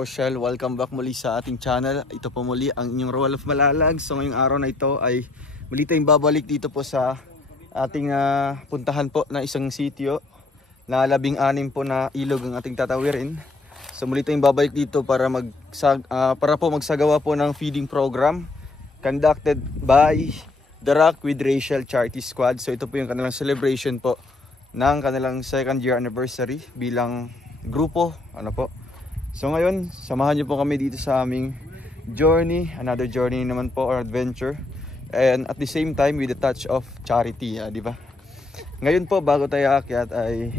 Rochelle, welcome back muli sa ating channel. Ito po muli ang inyong Roel of Malalag. So ngayong araw na ito ay muli tayong babalik dito po sa ating puntahan po na isang sitio na 16 po na ilog ang ating tatawirin. So muli tayong babalik dito para po magsagawa po ng feeding program conducted by The Rock with Rachel Charity Squad. So ito po yung kanilang celebration po ng kanilang 2nd year anniversary bilang grupo, So ngayon, samahan niyo po kami dito sa aming journey, another journey naman po or adventure. And at the same time with a touch of charity, di ba? Ngayon po bago tayo aakyat ay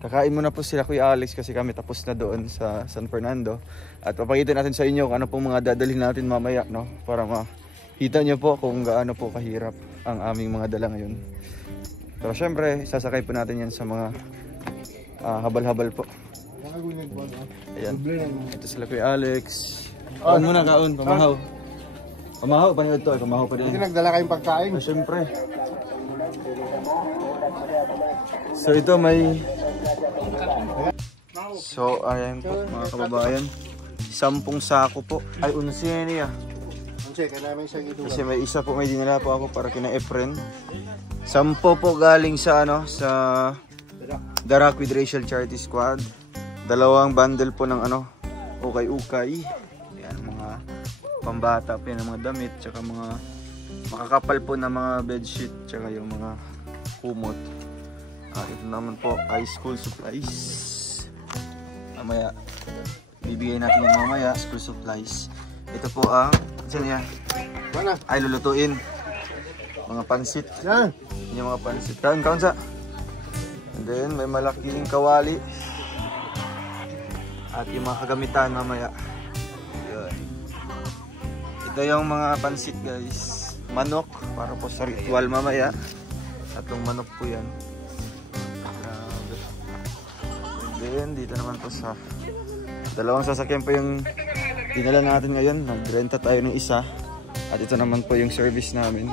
kakain muna po sila Kuya Alex kasi kami tapos na doon sa San Fernando. At papakita natin sa inyo kung ano pong mga dadalhin natin mamaya, no? Para makita niyo po kung gaano po kahirap ang aming mga dala ngayon. Pero syempre, sasakay po natin yan sa mga habal-habal po. Ayan. Ito sila Kuya Alex. Kaon muna, kaon. Pamahaw. Pamahaw pa niyo ito. Pamahaw pa din. Hindi nagdala kayong pagkain. Siyempre. So ito may... So ayan po mga kababayan. 10 sako po. Ay, 11 niya. Kasi may isa po, may dinala po ako para kina Efren. 10 po galing sa sa The Rock with Rachel Charity Squad. 2 bundle po ng ukay-ukay. Yan, mga pambata po yan, mga damit, tsaka mga makakapal po na mga bedsheet, tsaka yung mga kumot. Ito naman po, high school supplies. Mamaya, bibigay natin yung mamaya, school supplies. Ito po ang, saan yan? Ay, lulutuin. Mga pansit. Yan. Yung mga pansit. Kaon sa. And then, may malaking kawali. At yung mga kagamitan mamaya. Yun. Ito yung mga pansit guys. Manok. Para po sa ritual mamaya. At yung manok po yan. And then, dito naman po sa 2 sasakyan po yung dinala natin ngayon. Nagrenta tayo ng isa. At ito naman po yung service namin.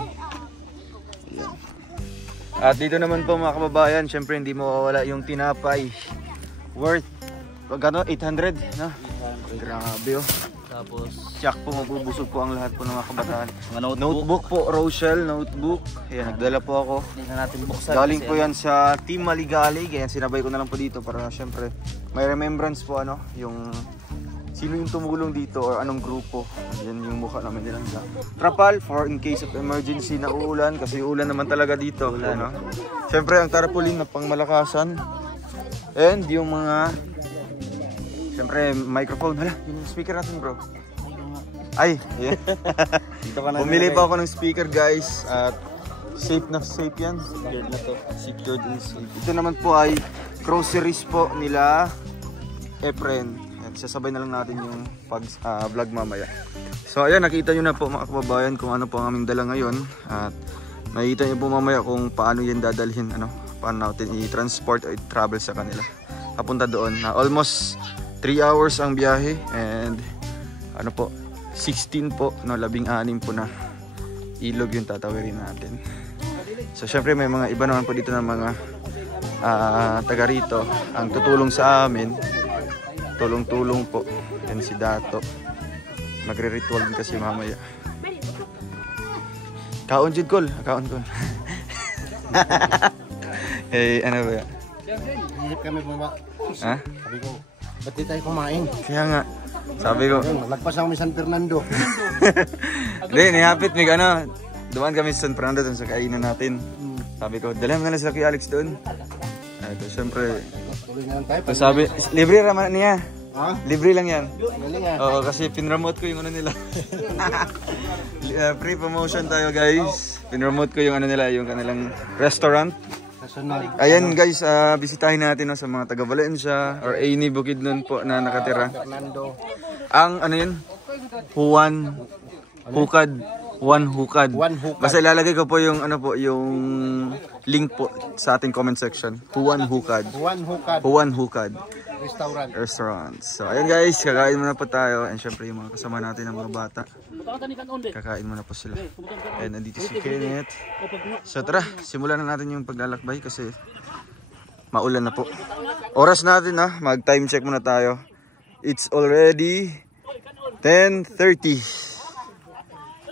Ayan. At dito naman po mga kababayan, syempre hindi mawawala yung tinapay. Worth, gano? 800, no? 800. Grabe oh. Tapos, tsak po, mabubusog po ang lahat po ng mga kabataan. Mga notebook po, Rochelle, notebook. Ayan, nagdala po ako. Hindi na natin buksan. Galing po yan sa Team Maligalig. Ayan, sinabay ko na lang po dito para syempre may remembrance po yung sino yung tumulong dito or anong grupo. Yan yung mukha namin nilang trapal for in case of emergency na uulan kasi ulan naman talaga dito. No? Siyempre ang tarpaulin na pangmalakasan. And yung mga siyempre microphone. Hala, yung speaker natin bro. Ay, yeah. Bumili pa ako ng speaker guys. At safe na safe yan. Secured na to. Secured and safe. Ito naman po ay groceries po nila Efren. Sasabay na lang natin yung vlog mamaya. So ayan, nakita nyo na po mga kababayan kung ano po ang aming dala ngayon. At makikita nyo po mamaya kung paano yan dadalhin, paano natin i-transport o i-travel sa kanila papunta doon. Almost 3 hours ang biyahe. And 16 po, 16 po na ilog yung tatawirin natin. So syempre may mga iba naman po dito ng mga taga rito ang tutulong sa amin. Tulong-tulong po. Yan si Dato. Magre-ritual din kasi mamaya. Kaon jud kol. Kaon kol. Eh, ano ba yan? Hihip kami bumaba. Ha? Sabi ko, ba't di tayo kumain? Kaya nga. Sabi ko. Nagpas kami San Fernando. Hindi, nihapit. Dumaan kami sa San Fernando dun sa kainan natin. Sabi ko, dalhin mo na lang sa Kuya Alex doon. Ito, syempre. Ito sabi, libre raman niya. Ha? Libre lang yan. Galing ah. Oo, kasi pinremote ko yung nila. Free promotion tayo guys. Pinremote ko yung nila, yung kanilang restaurant. Ayan guys, bisitahin natin sa mga taga Valencia or any Bukidnon po na nakatira. Ang yun? Juan Hukad. Basta ilalagay ko po yung yung link po sa ating comment section. Juan Hukad. Restaurant. So ayun guys, kakain muna po tayo and syempre yung mga kasama natin ng mga bata. Kakain muna po sila. And nandito si Kenneth. So tara, simulan na natin yung paglalakbay kasi maulan na po. Oras natin ha, mag time check muna tayo. It's already 10:30.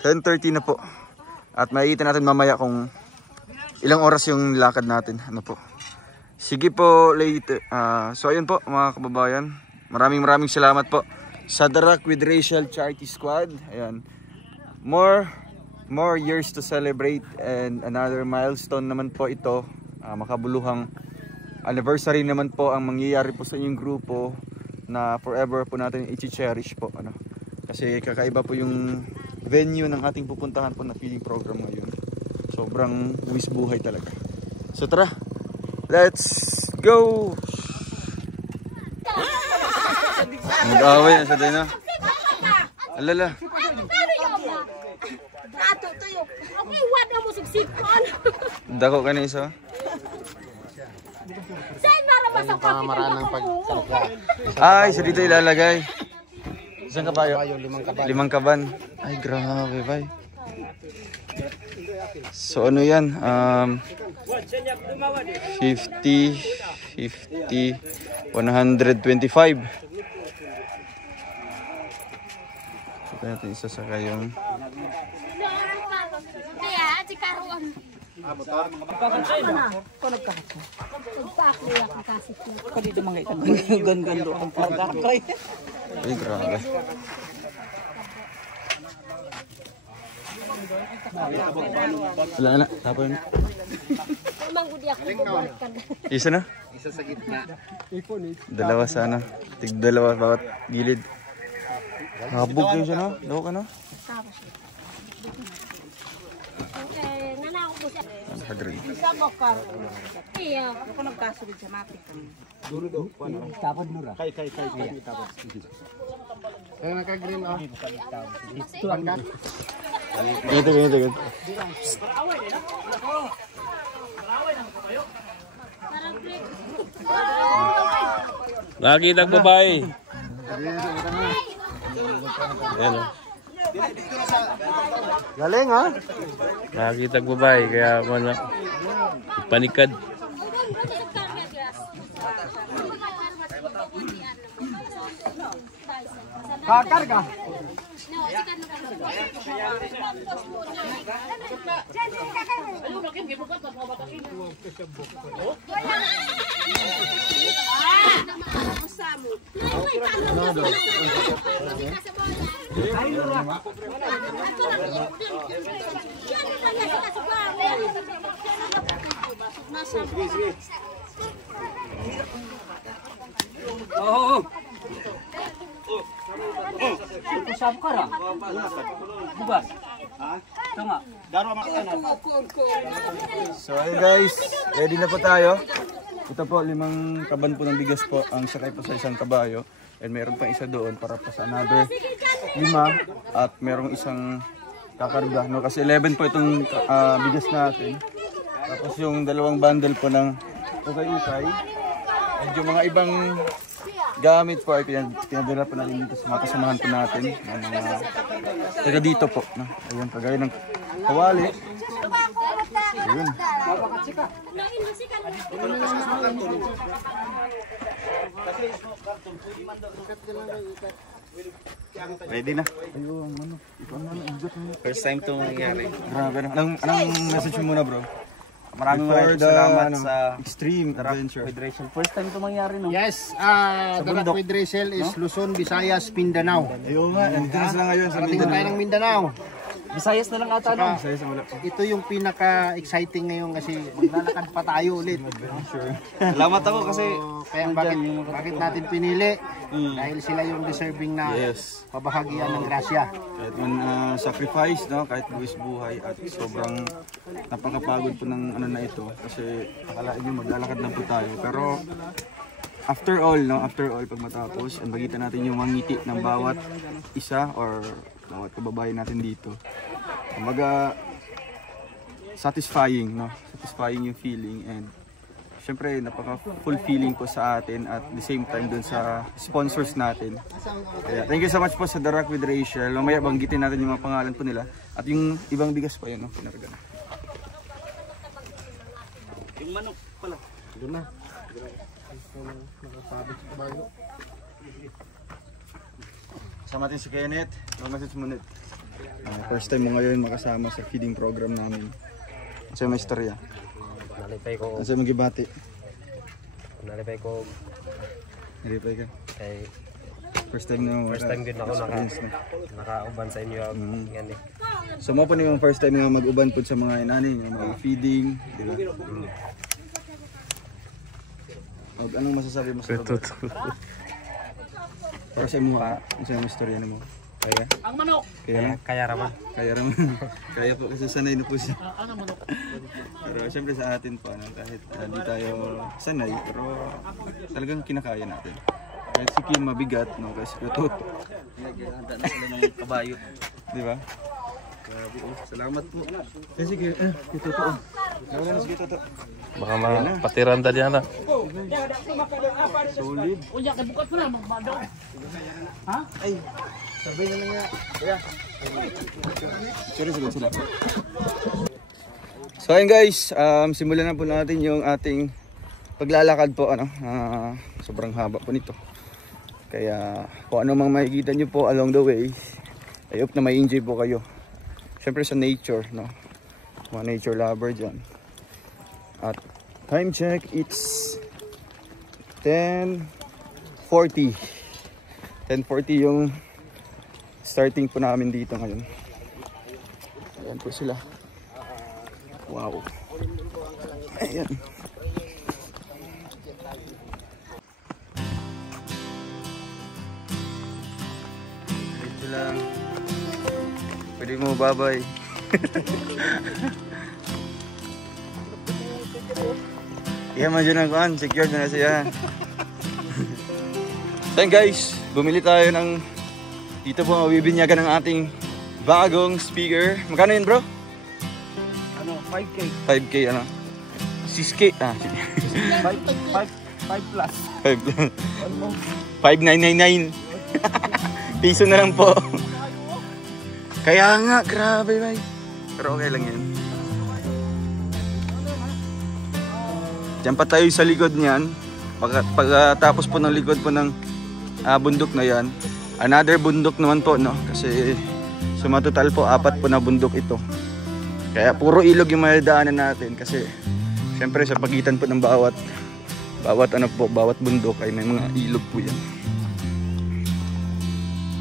10:30 na po. At makikita natin mamaya kung ilang oras yung lakad natin. Ano po. Sige po, later. So ayun po mga kababayan. Maraming salamat po sa The Rock with Rachel Charity Squad. Ayan. More years to celebrate and another milestone naman po ito. Makabuluhang anniversary naman po ang mangyayari po sa inyong grupo na forever po natin i-cherish po. Ano? Kasi kakaiba po yung venue ng ating pupuntahan po na feeding program ngayon. Sobrang buwis buhay talaga. So tara, let's go! Mag-away na sa din na. Alala. Dako ka na isa. Pamamaraan ng pagsalita. Ay, sa dito ilalagay. Isang kabayo? 5 kaban. 5 kaban. Ay, grabe, bay. So, ano yan? 50, 125. So, natin isa sa kayong... Ay, grabe. Wala na, tapon. Isa na? Isa sa gitna. Dalawa sana. Tig-dalawa bawat gilid. Habog kayo siya, no? Daw ka, no? Nakagrin. Ako nagkasulid sa mapit. Tapon mura. Kay. Kaya naka-green oh. Ganito. Nakita ko babae. Ayan o. Galing ha? Nakita ko babae kaya wala. Panikad. Kakarga. So ayun guys, ready na po tayo. Ito po, 5 kaban po ng bigas po ang sakay po sa isang kabayo. And meron pa isa doon para pa sa another 5. At merong isang kakarga. No? Kasi 11 po itong bigas natin. Tapos yung 2 bundle po ng ukay-ukay. At yung mga ibang gamit po ay pinadala po natin dito sa mga kasamahan po natin. Ng mga taga dito po. No? Ayun, kagaya ng kawali. Ayun. Ready na. Ayun, ano. First time itong nangyari. Grabe na. Anong message mo muna, bro? Maraming salamat sa extreme adventure. with Rachel. First time itong mangyari, no? Yes, The Rock with Rachel is Luzon, Visayas, Mindanao. Ayun nga, nandito na sila ngayon sa Parating na tayo ng Mindanao. Visayas na lang ata, no? Ito yung pinaka-exciting ngayon kasi maglalakad pa tayo ulit. Salamat ako kasi Kaya bakit natin pinili? Dahil sila yung deserving na pabahagian ng grasya. kahit man sacrifice, no? Kahit buwis buhay at sobrang napakapagod po ng ano na ito kasi akalain nyo maglalakad lang po tayo pero after all pag matapos ang bagita natin yung mangiti ng bawat isa or bawat kababayan natin dito. Kumbaga satisfying, no? Satisfying yung feeling and syempre napaka-fulfilling po sa atin at the same time dun sa sponsors natin. Kaya thank you so much po sa The Rock with Rachel. Mamaya banggitin natin yung mga pangalan po nila at yung ibang bigas pa yun, no? Pinarga na. Yung manok pala. Doon na. Kasama natin si Kenneth. Mamasit munit. First time mo ngayon makasama sa feeding program namin. Ano may istorya? Nalipay ko. Ano magibati? Nalipay ko. Nalipay ka? Kay first time din ako nakauban sa inyo. Yan eh. So mo po na yung first time na mag-uban po sa mga inani, yung mga feeding, di ba? Anong masasabi mo sa robot? Para sa mo ha, ano sa istorya mo? Kaya? Ang manok! Kaya raman. Kaya raman. Kaya po kasi sanay na po siya. Pero syempre sa atin po, kahit di tayo sanay, pero talagang kinakaya natin. Kahit si Kim mabigat, no? Kasi ito. Naghahanda na sila ng kabayo. Di ba? Grabe, salamat po. Sige, ito to. Nawala na sige ito. Baka mapatiranda diyan na. Solid. Unya, bukas mo na, magbadaw. Ha? Ay, sabay na lang nga. Kaya. Sorry sila. So ayun guys, simulan na po natin yung ating paglalakad po. Sobrang haba po nito. Kaya kung ano mang makikita nyo po along the way, I hope na may enjoy po kayo. Siyempre sa nature, no? Mga nature lover dyan. At time check, it's 10:40. 10:40 yung starting po namin dito ngayon. Ayan po sila. Wow. Ayan. Ito lang. Pwede mo babay. Iya man dyan ang kuhan, secured na siya. So guys, bumili tayo ng dito po mabibinyagan ng ating bagong speaker. Magkano yun bro? 5K. 5K ano? 6K 5 plus. 5,999 piso na lang po. Kaya nga, grabe bay. Pero okay lang yan. Diyan pa tayo sa likod niyan. Pagkatapos po ng likod po ng bundok na yan. Another bundok naman po, no? Kasi sumatotal po 4 po na bundok ito. Kaya puro ilog yung madadaanan natin. Kasi syempre sa pagitan po ng bawat bundok ay may mga ilog po yan.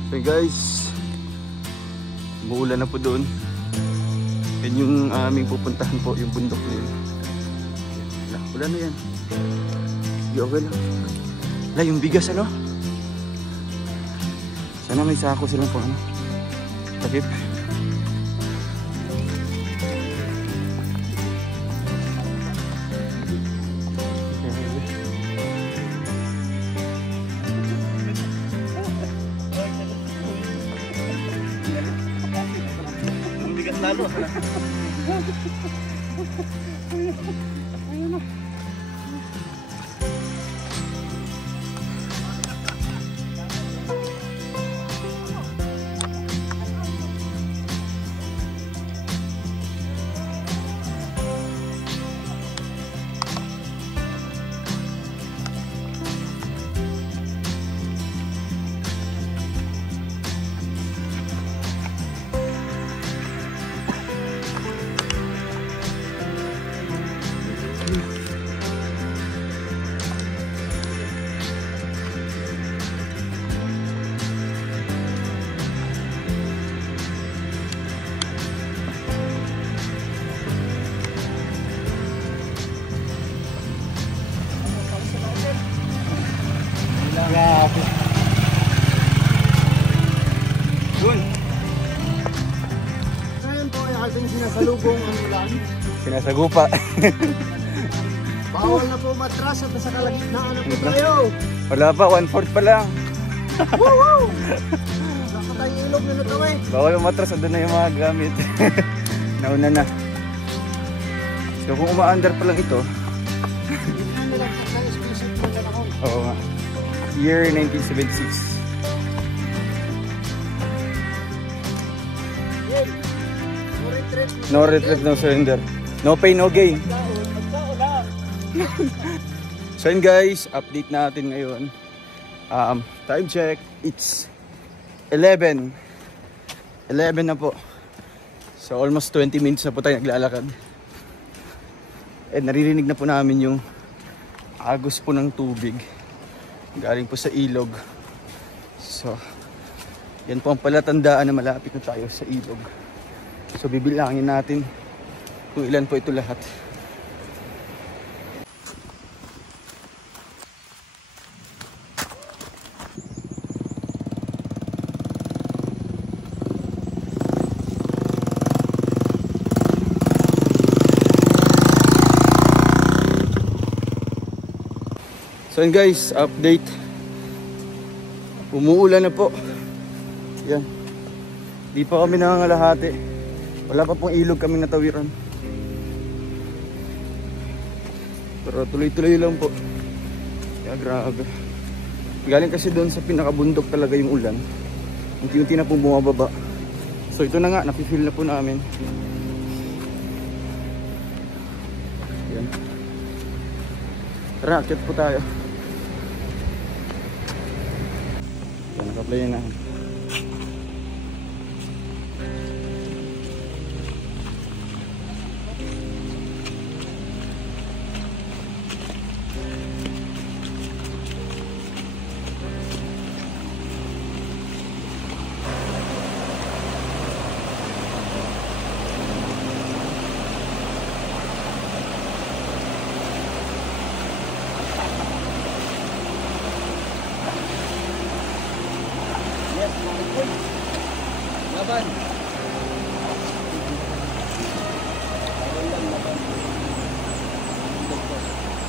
Okay guys, umuulan na po doon. Yan yung aming pupuntahan po, yung bundok na yun. Wala na yan. Hindi okay lang. Wala yung bigas ano? Sana may sako silang po ano. Takip. Lalo. Grabe. Yun. Ngayon po ay ating sinasalubong ang ulan. Sinasagupa. Bawal na po matras at nasa kalagitnaan na po tayo. Wala pa, 1/4 pa lang. Woo! Saka tayo ilog na ito eh. Bawal umatras, andun na yung mga gamit. Nauna na. So kung uma-under pa lang ito. Oo nga. Year 1976. No retreat, no surrender. No pain, no gain. So So yun guys, update natin ngayon. Time check, it's 11 na po. So almost 20 minutes na po tayo naglalakad. And naririnig na po namin yung agos po ng tubig galing po sa ilog. So yan po ang palatandaan na malapit na tayo sa ilog. So bibilangin natin kung ilan po ito lahat. So yun guys, update. Umuulan na po. Yan. Di pa kami nangangalahati. Wala pa pong ilog kami natawiran. Pero tuloy-tuloy lang po. Kaya grabe. Galing kasi doon sa pinakabundok talaga yung ulan. Unti-unti na pong bumababa. So ito na nga, napifeel na po namin. Yan. Tara, akyat po tayo. Yan, naka-play na. Laban.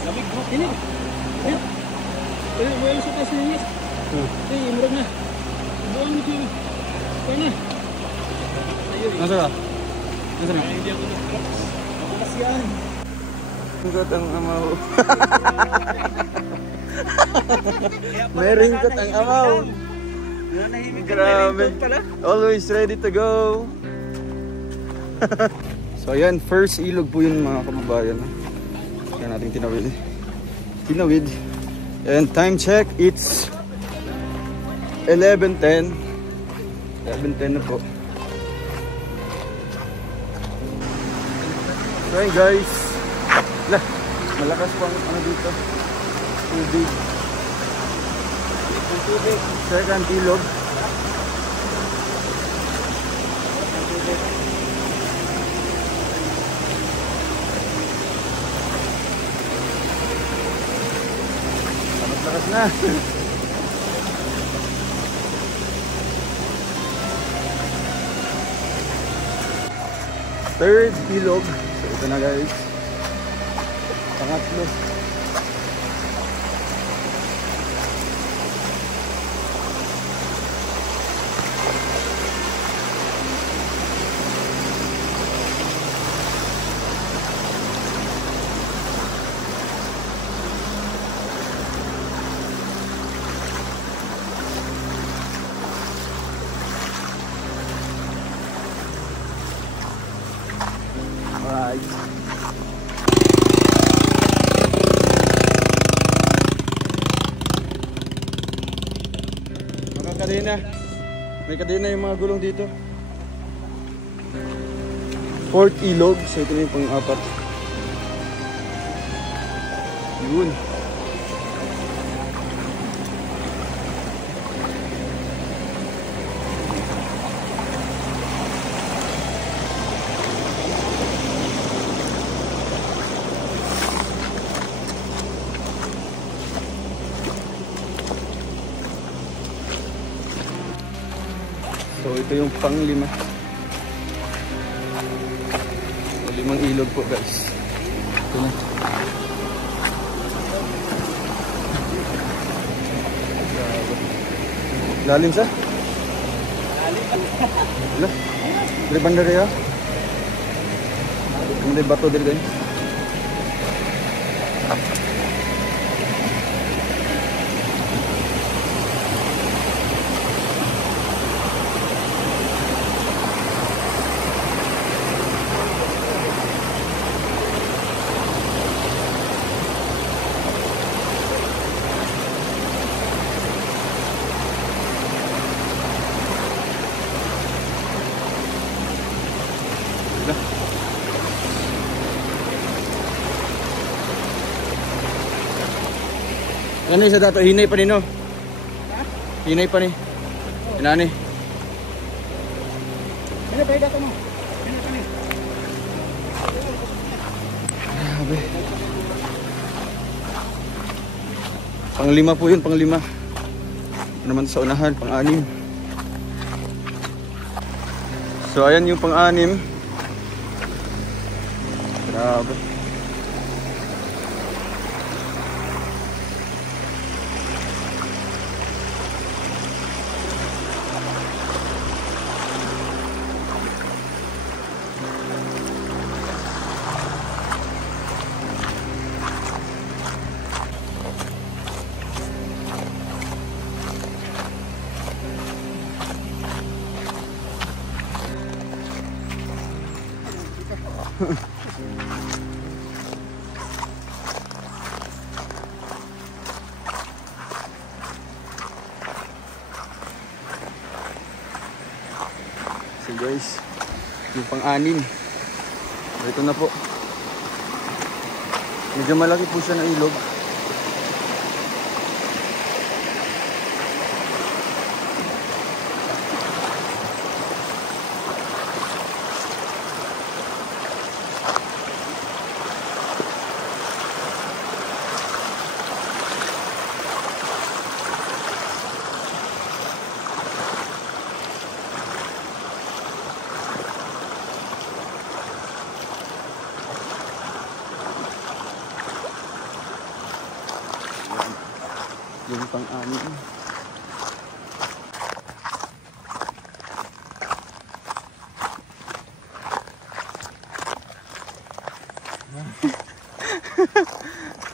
Lamig bro. Ini. Mo yung suka sinis. Murag na. Buang mo siya. Kaya na. Nasa ka? Nasa na? Mabukas yan. Ringkot ang amaw. May ringkot ang amaw. Grabe. Always ready to go. So ayan, first ilog po yun mga kababayan. Kaya natin tinawid. And time check, it's 11:10. 11:10 na po. So ayan guys. Malakas pang ano dito. Tubig. Second ilog. Lakas na. Third ilog. So ito na guys. Pangatlo. Alright. Kadena. May kadena yung mga gulong dito. Fourth ilog. So ito na yung pang-apat. Yun. So ito yung pang-5. So, 5 ilog po guys. Ito na. Lalim siya? Lalim. Dari bandar ya? Dari batu dari guys. Ano sa dato? Hinay pa ni no? Hinay pa ni. Inani. Ano ba yung dato mo? Hinay pa ni. Grabe. Pang-5 po yun, pang-5. Ano naman sa unahan, pang-6. So ayan yung pang-6. Grabe. So guys, yung pang-6. Ito na po. Medyo malaki po siya na ilog. Yung pang-6.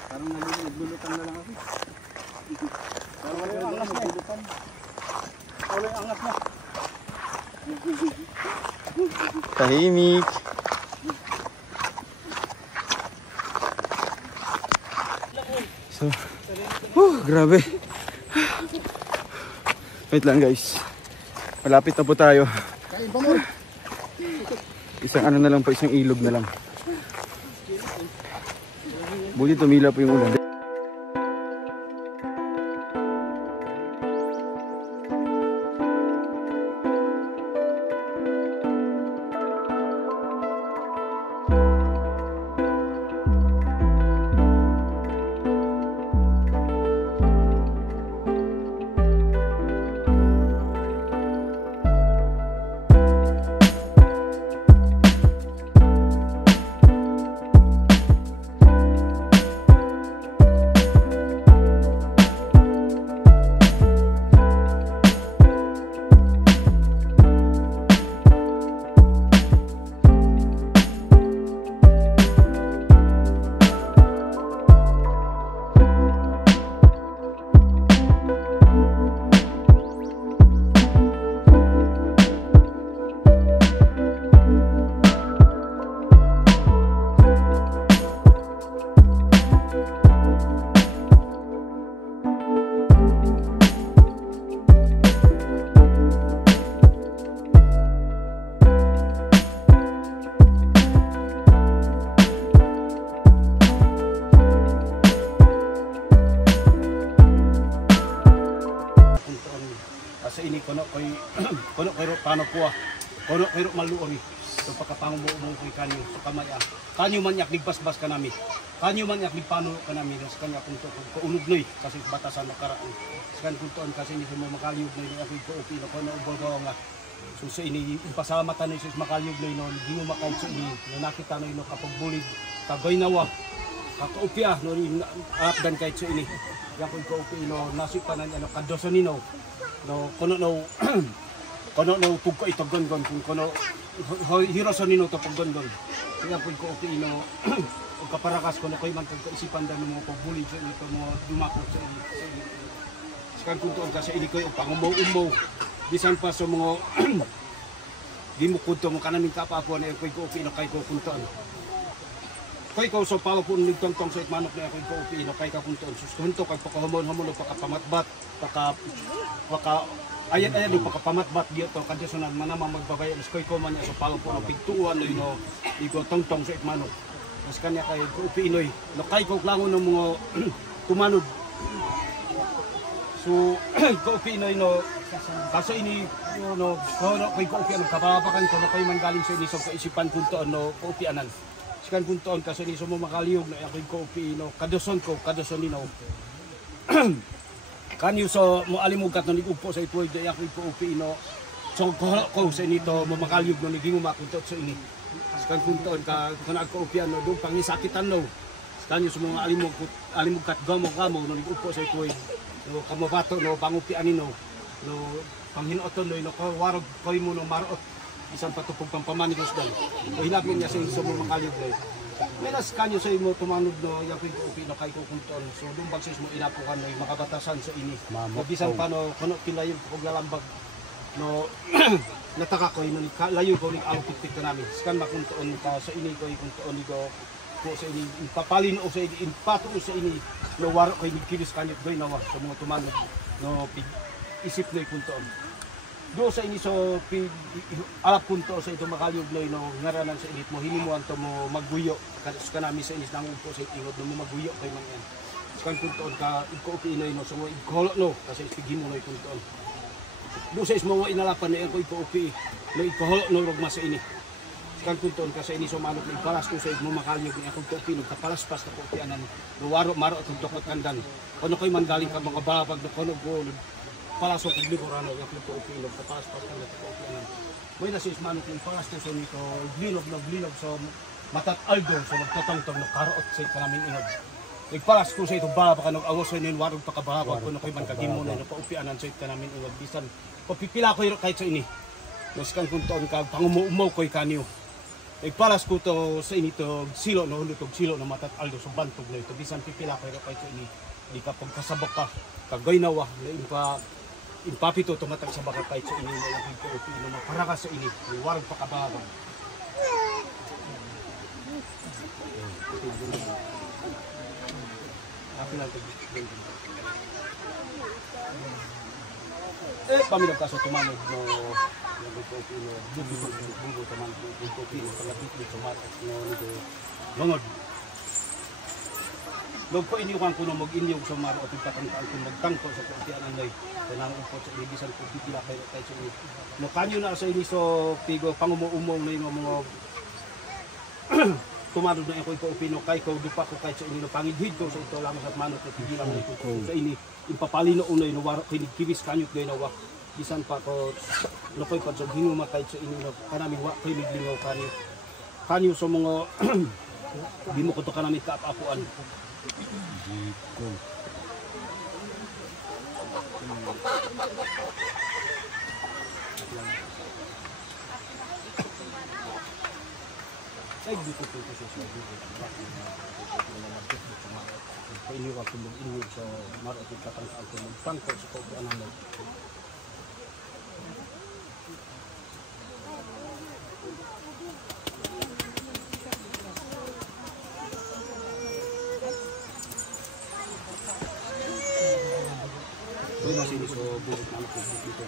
Parang naglulutan na lang ako. Parang wala yung angas niya. Wala yung angas niya. Tahimik. So, grabe. Wait lang guys. Malapit na po tayo. Isang ano na lang po, isang ilog na lang. Buti tumila po yung ulan. Sa ini kono koy paano kuha kono koy maluori so pagkapangumo koy kanyo so kamaya kanyo man yak ligbasbas kanami kanyo man yak ligpano kanami sa kanya punto ko unugnoy kasi batasan nakaraan kan kuntuan kasi ni mo makaliyugnoy ni ako ko upilo kono ubabaw nga so sa ini pasalamat ni Jesus makaliyugnoy no di mo makaw sa ini nakita no kapag bulig kagoy nawa kakaupiah no dan kay sa ini yakoy ko upilo nasipanan ano kadoso nino no kono no pugko ito gongon kung kono hiroso nino to paggongon kaya pud ko okay no og kaparakas kono koy man kagkaisipan dan mo pagbuli sa ito mo dumako sa ini kan kunto kasi ini koy pangumaw-umaw bisan pa sa mga di mo kunto mo kanang kapapo na koy ko okay no kay ko kunton koy ko so pawo po nigtongtong sa ikmanok na koy ko okay no kay ka kunton sustunto kag pakahumon-humon pakapamatbat paka ayan do pakapamatbat dito kadto sunan manama magbabayan koy ko man so pawo po pigtuan no igo tongtong sa ikmanok mas kanya kay ko pinoy no kay ko langon ng mga tumanod So, kopi no, kaso ini, no, kono ko'y kopi ano, kapapakan ko, no, ko'y manggaling sa ini, so kaisipan kung toon, no, kopi anan. Sikan kung toon, kaso ini, so mo makaliyog, no, ako'y kopi, no, kadoson ni, no. Kanyo, so, mo alimugat, no, nigupo sa ito, ako'y kopi, no. So, ko sa ini, to, mo makaliyog, no, naging umakuntot sa ini. Sikan kung toon, kanag kopi, no, doon pangisakitan, no. Kanyo, so, mga alimugat, gamo, no, nigupo sa ito, no kamabato no pangupian no panghinoton no warog koy mo no marot isang patupog pampamanigos dal o hilapin niya sa inyo mo makalid dai menas kanyo sa imo tumanod no yakoy ko upi no kay ko kunton so dum bagsis mo inapukan no makabatasan sa ini bisan pa no kuno pilayon ko lalambag no nataka ko no layo ko ni alpitik kanami skan makunton ka sa ini ko kunton ko sa ini papalin o sa ini impato sa ini no waro kay kilis kanit doy na sa mga tumanod no isip noy kunton do sa ini so alap kunto sa ito makalyog noy no ngaranan sa init mo hinimuan to mo magguyo kanami sa inis nang upo sa ingod no mo magguyo kay man yan kan kunton ka iko inoy no so mo igolo no kasi pigimo noy kunton do sa ismo inalapan na ko iko upi no iko no rog mas sa ini kan kunton kasi ini so manok ni paras ko sa igmo makalyog ni akong topi no kapalaspas na ko tianan no waro maro atong dokot kandan kuno koy manggaling ka mga babag no kuno go palasok og liborano yung topi no kapalaspas kandan ko tianan moy na sis manok ni paras ko so nito glinog so matat aldo so nagtatangtong no karot sa kanamin ingod nagpalas ko sa ito babag kanong awos so nin warog pakababag kuno koy man kagimo no paupianan sa kanamin ingod bisan papipila ko kahit sa ini no sikan kunton ka pangumuumaw koy kanyo palas ko to sa ini to silo no hulutog silo no matat aldo so bantog no ito bisan pipila ko kay to ini di ka pagkasabak ka kagay nawa na impapito to matag sa baka kay to ini no lagi ko no para ka sa ini warag pa kababa paminag ka sa tumanog no Log ko iniwan ko na mag-inyog sa maro at pagkatangkaan ko magtangko sa kuutian anay kanang upot sa ibisan ko pipila kayo tayo sa ini no kanyo na sa ini so pigo pangumuumong na yung mga tumanod na ako ipopino kay ko dupa ko kahit sa ini no pangidhid ko sa ito lang sa manot at pigilan na ito sa ini impapalino unay no waro kinis kanyot na inawa bisan pa ko lokoy pa sa hinumatay sa inyo kanami wa koy naglingaw kanyo sa mga di mo ko to kanami kaapapuan dito ay dito ko sa ini waktu ini so maro at katangkaan ko magtangko sa kuutian anay sini so buruk na ako dito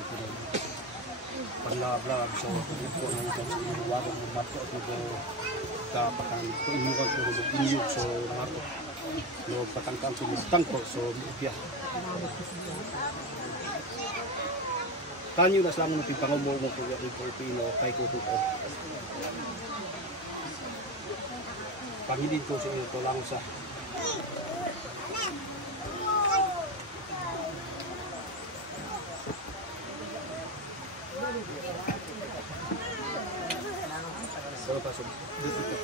panlablag so ko na ito sa waro ng mato at nagkapakan ko inuwag ko ng inyog so mato no patangkang ko tangko so biya kanyo na sa mga pipangumo mo ko yung pino kay ko pangilid ko sa ito lang sa so pasok dito pa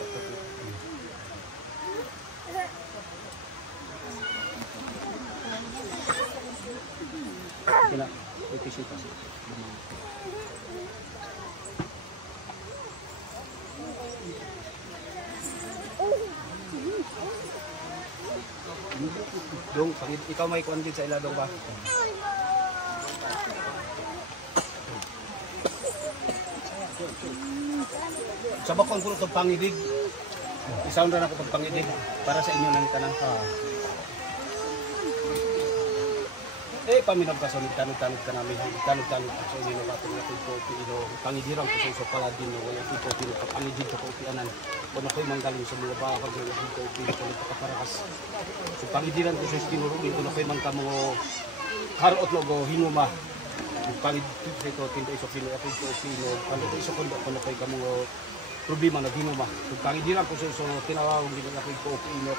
kina ito pa dong ikaw may kuandit sa iladong ba sa bakon ko itong pangidig isaon na ako pagpangidig para sa inyo nang tanang paminag ka sa tanong-tanong ka namin tanong-tanong sa inyo na batong na ko ino pangidirang ko sa paladin wala ko pangidid ko upianan Kuno ko'y manggaling sa mga bakag ng aking kaupin ko nagpakaparakas. So pangidiran ko sa tinurugin kuno ko'y mangkamo karot logo hinuma. Pangidit sa ito tinda iso kino aking kaupin no. Kano iso kuno ko'y kamo problema na hinuma. So pangidiran ko sa tinawag din aking kaupin no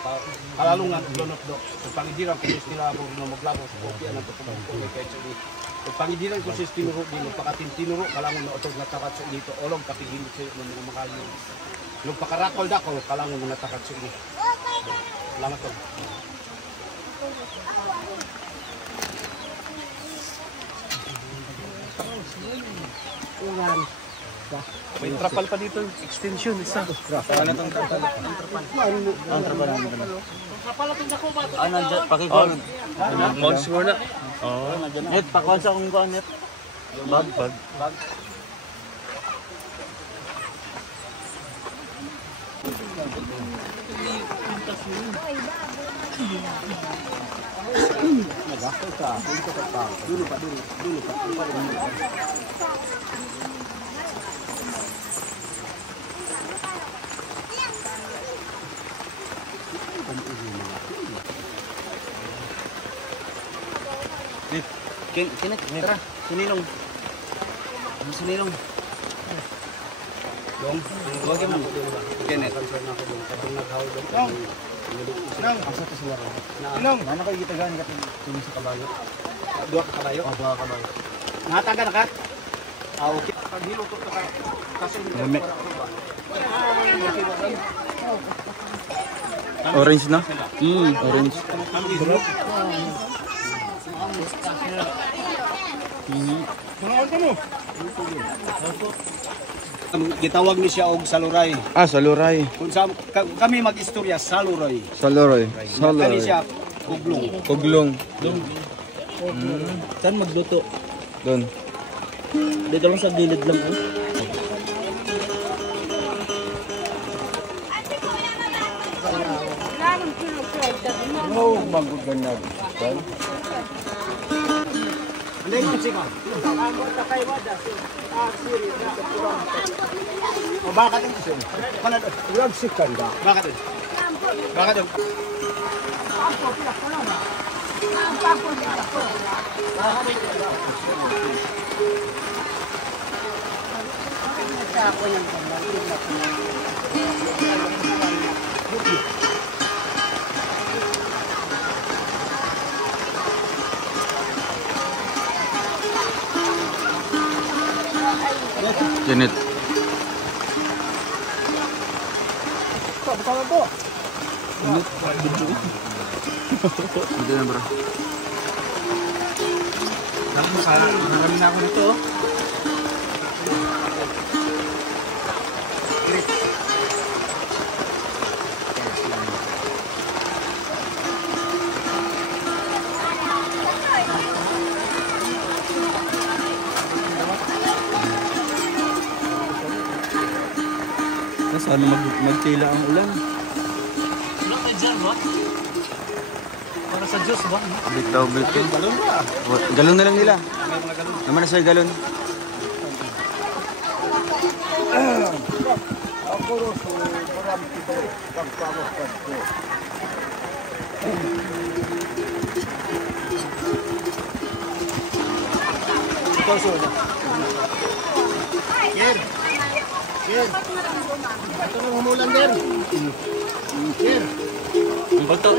kalalungan lonot do. So pangidiran ko sa tinawag no maglabo sa kaupin ang tutubong ko kay Chili. Pangidiran ko sa tinuro din pakatintinuro kalangon na otog natakat sa dito olong pakigilid sa mga makayo. Nung pakarakol dako kalangon na natakat sa dito. Salamat to. May trapal pa dito, extension isa. Trapal na tong trapal. Ang trapal namin na. Trapal na dako ba? Ano dyan pakikuan. Months mo na. Oo. Net pakuan sa kung kuan net. Bag. Tara, sinilong. Sinilong. Dong, wag mo. Kenneth. Nang, asa to sila. Nang, mana kay gitagan ka tumi sa kabayo. Duha ka kabayo? Oh, duha ka kabayo. Nataga na ka? Ah, okay. Pag hilutok to ka. Kaso Orange na? Orange. Gitawag ni siya og saluray. Ah, saluray. Kung sa kami mag-istorya saluray. Saluray. Kani siya kuglong. Kuglong. Saan magluto? Doon. Dito lang sa gilid lang po. Oh, maguganda. Lengon siya. O bakit ang gusto? Kana do? Urag sikan da. Bakit? Bakit? Janet. Bukan po. Hindi na bro. Marami na ako nito. Sana magtila ang ulan. Wala kayo dyan ba? Para sa Diyos ba? Bitaw. Galon ba? Galon na lang nila. May mga galon. Naman na sa'yo galon. Ako ro so marami dito. Pagpapos ko. Ito so. Yer. Ito yung humulan din. Yer. Ang bato.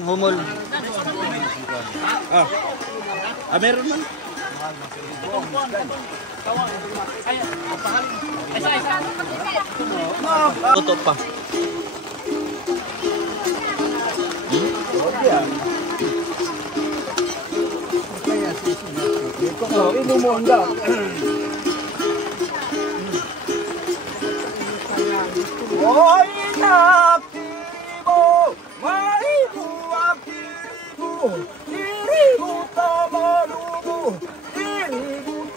Humol. Meron man. Toto pa. Inumonda. Oy naktibo, maibuak dirimu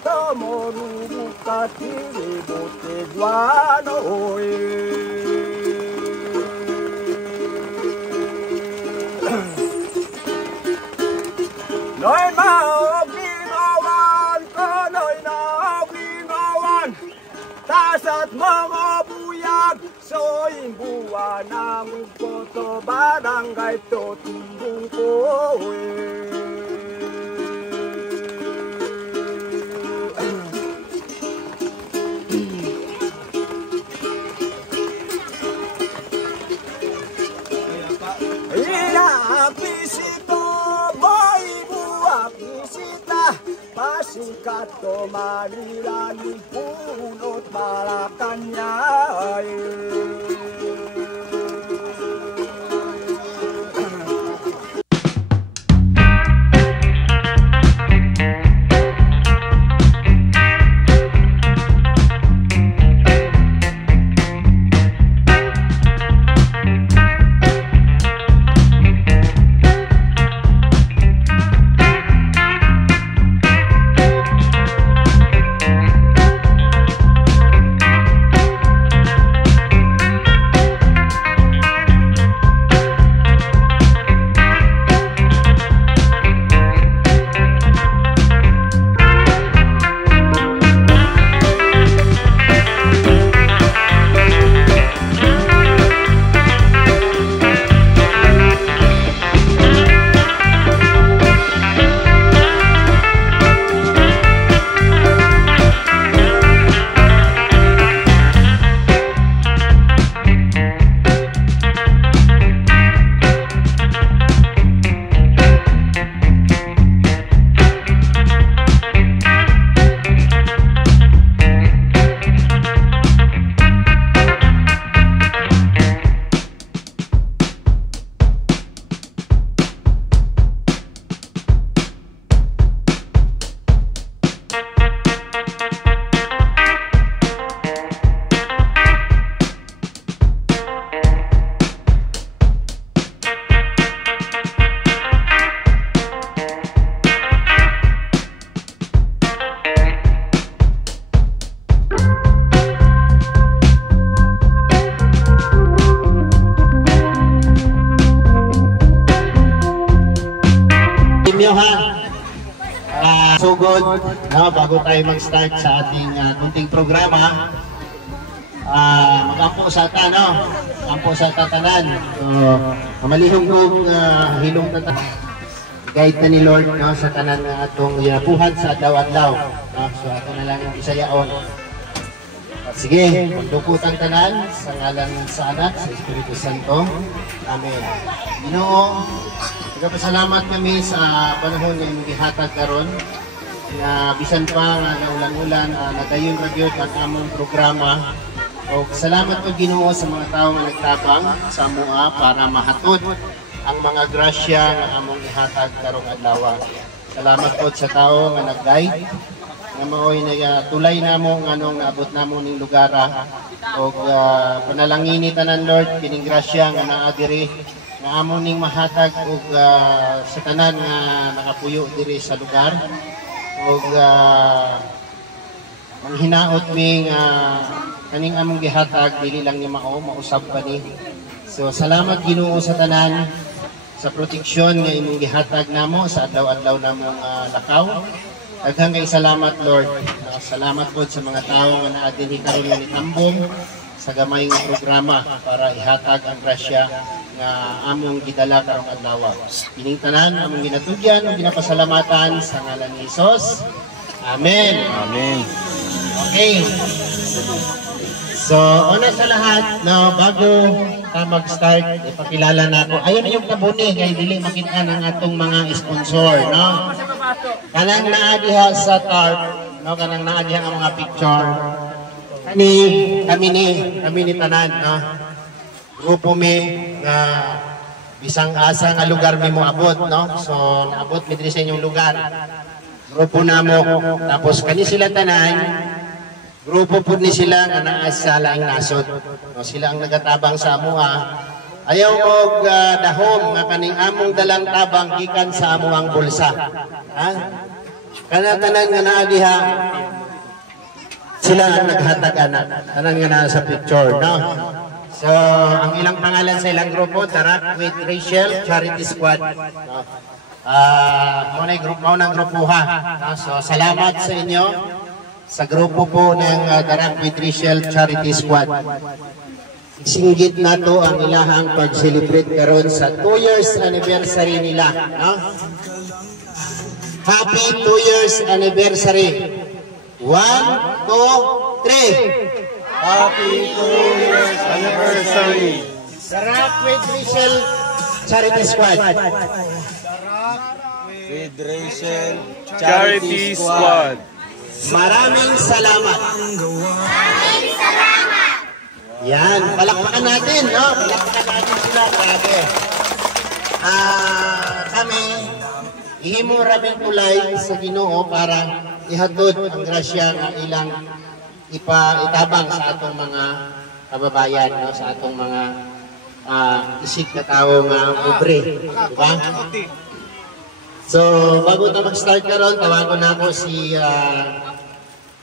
tamarumu katirimu teduano Noy maog ginawan ka, noy naog ginawan tas at mga buyag, soing buwan ng Koto Barangay Totibong Pisito, boy, buwak bisita, pasikat to Manila, yung punot Malacanang. Sugod, no, bago tayo mag-start sa ating kunting programa, mag-ampo sa no? Mag-ampo sa tatanan. So, mamalihong kong hilong tatanan. Guide na ni Lord, no, sa tanan na atong yapuhan sa adlaw-adlaw. No? So, ato na lang yung isayaon. At sige, magdukutan tanan sa ngalan sa Anak, sa Espiritu Santo. Amen. Ginoo, nagpasalamat kami sa panahon na ihatag karon na bisan pa nga naulan-ulan nadayon ra gyud ang among programa. O salamat po Ginoo sa mga tawo nga nagtabang sa amoa para mahatod ang mga grasya nga among ihatag karong adlaw. Salamat po sa tawo nga nag-guide nga maoy tulay namo nganong naabot namo ning lugar o panalangini tanan Lord kining grasya nga naa diri nga among ning mahatag og sa tanan nga nakapuyo diri sa lugar og manghinaot mi kaning among gihatag dili lang ni mausab pa ni. So salamat Ginoo sa tanan sa proteksyon nga imong gihatag namo sa adlaw-adlaw namong lakaw. Daghang kay salamat Lord. Salamat po sa mga tawo nga naa dinhi karon nga nitambong sa gamay nga programa para ihatag ang grasya nga among gidala karong adlaw. Kining tanan among ginatugyan ug ginapasalamatan sa ngalan ni Hesus. Amen. Amen. Okay. So, una sa lahat, no, bago mag-start, ipakilala na ako. Ayun yung tabuni, kaya dili makita ng atong mga sponsor, no? Kanang naadiha sa tarp, no? Kanang naadiha ang mga picture. Kami ni tanan, no? Grupo mi na bisang asa nga lugar mi mo abot, no? So, naabot mi diri sa inyong lugar. Grupo namo, tapos kani sila tanan, grupo po ni sila nga naa sa laing nasod. No, sila ang nagatabang sa amuha. Ayaw og dahom nga kaning among dalang tabang gikan sa amuang bulsa. Ha? Kana tanan nga naa diha sila ang naghatag anak. Tanan nga naa sa picture, no? So, ang ilang pangalan sa ilang grupo, Tarak with Rachel Charity Squad. No? Mao ng grupo ha. No? So, salamat sa inyo sa grupo po ng Darak with Rachel Charity Squad. Singgit na to ang ilahang pag-celebrate karon sa 2 years anniversary nila. No? Happy 2 years anniversary. 1, 2, 3. Happy 2 years anniversary! Darak with Rachel Charity Squad. With Rachel Charity Squad. Maraming salamat. Yan, palakpakan natin, no? Palakpakan natin sila, grabe. Kami, ihimo raming tulay sa Ginoo para ihatod ang grasya ng ilang itabang sa atong mga kababayan, no? Sa atong mga isik na tao mga pobre, di ba? So, bago na mag-start karon, tawagan na ako si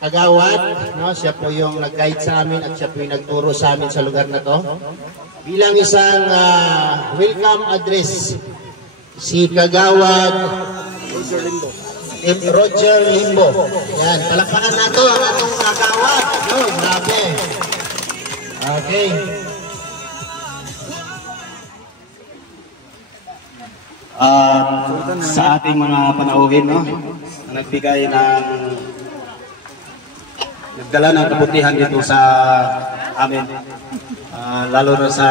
Kagawad, no? Siya po yung nag-guide sa amin at siya po yung nagturo sa amin sa lugar na to. Bilang isang welcome address, si Kagawad Roger Limbo. Yan, palakpakan na to ang atong Kagawad. No, grabe. Okay. Sa ating mga panauhin, no? Nagbigay ng nagdala ng kabutihan dito sa amin, lalo na sa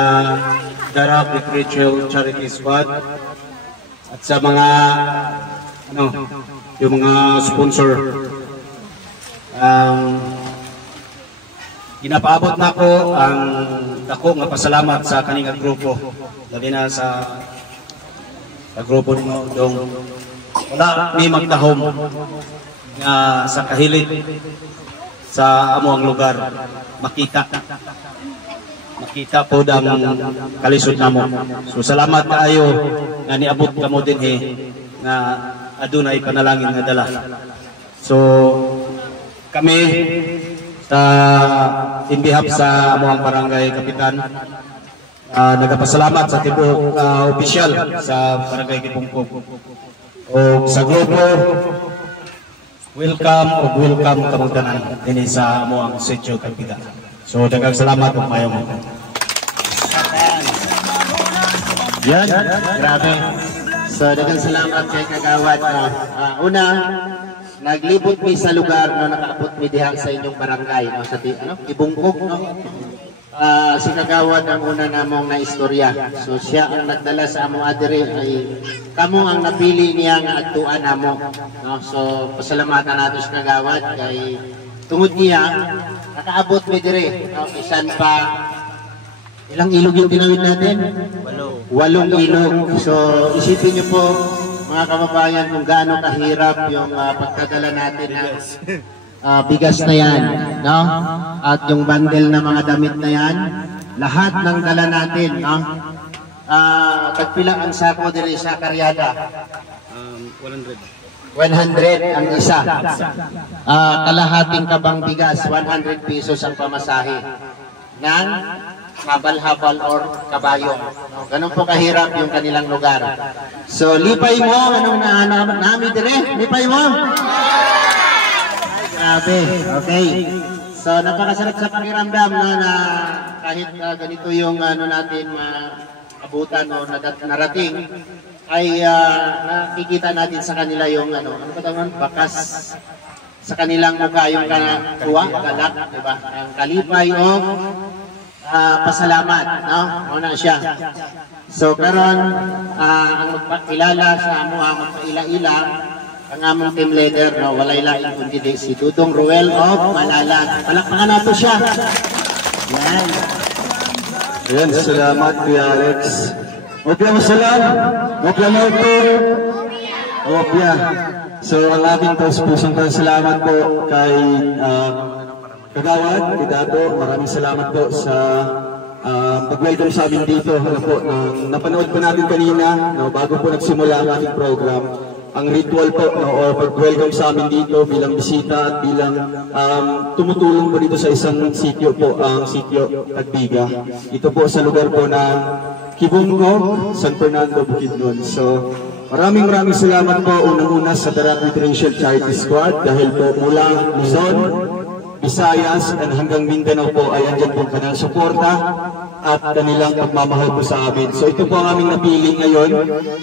Darak with Rachel Charity Squad at sa mga yung mga sponsor. Ginapaabot na ko ang dako nga pasalamat sa kaning grupo, labi na sa grupo ninyo dong wala may magtahom nga sa kahilit sa amo ang lugar makita po dang kalisod namo. So salamat kaayo nga niabot kamo dinhi nga adunay panalangin nga dala. So kami sa in behalf sa amo ang barangay kapitan, nagapasalamat sa tibuok opisyal sa barangay Kipungkog o sa grupo. Welcome kamong tanan dinhi sa amo ang Sitio Kalpida. So daghang salamat ug maayong mo. Yan, grabe. So daghang salamat kay Kagawad. Una, naglibot mi sa lugar na nakaabot mi diha sa inyong barangay, no, sa Kibungkog, no. Si Kagawad ang una namong na istorya. So siya ang nagdala sa among adire ay kamo ang napili niya nga adtuan namo, no. So pasalamatan nato si Kagawad kay tungod niya nakaabot mi dire, no. Isan pa ilang ilog yung tinawid natin? 8 ilog. So isipin niyo po mga kababayan kung gaano kahirap yung pagkadala natin ng bigas na yan, no? At yung bundle na mga damit na yan, lahat ng dala natin, no? Tagpila ang sako diri sa Karyada? 100 ang isa. Kalahating kabang bigas, 100 pesos ang pamasahe ng habal-habal or kabayong. No? Ganun po kahirap yung kanilang lugar. So lipay mo, anong nami dire? Lipay mo? Grabe, okay. So napakasarap sa pakiramdam, no, na kahit ganito yung natin maabutan o narating, ay nakikita natin sa kanila yung ano ba tawag, bakas sa kanilang mukha, yung tuwa, galak, diba? Ang kalipay o pasalamat, no? Una siya. So karon ang magpakilala sa amo, ang magpaila-ila ang among team leader, no, walay lain kundi si Dudong Ruel of Malalag. Palakpakan nato siya. Yan. Ayan, salamat Kuya Alex. Opya masalam, opya mauto, opya. So ang aking taus-pusong salamat po kay Kagawad, kay Dato. Maraming salamat po sa pag-welcome sa amin dito. Ano po, napanood po natin kanina, no, bago po nagsimula ang ating program. Ang ritual po, no, o pag-welcome sa amin dito bilang bisita at bilang tumutulong po dito sa isang sitio po, ang sitio Tagbiga. Ito po sa lugar po ng Kibungkog, San Fernando, Bukidnon. So maraming salamat po unang-una sa Darapit Racial Charity Squad dahil po mula Luzon, Visayas, and hanggang Mindanao po ay andyan po kanilang suporta at kanilang pagmamahal po sa amin. So ito po ang aming napili ngayon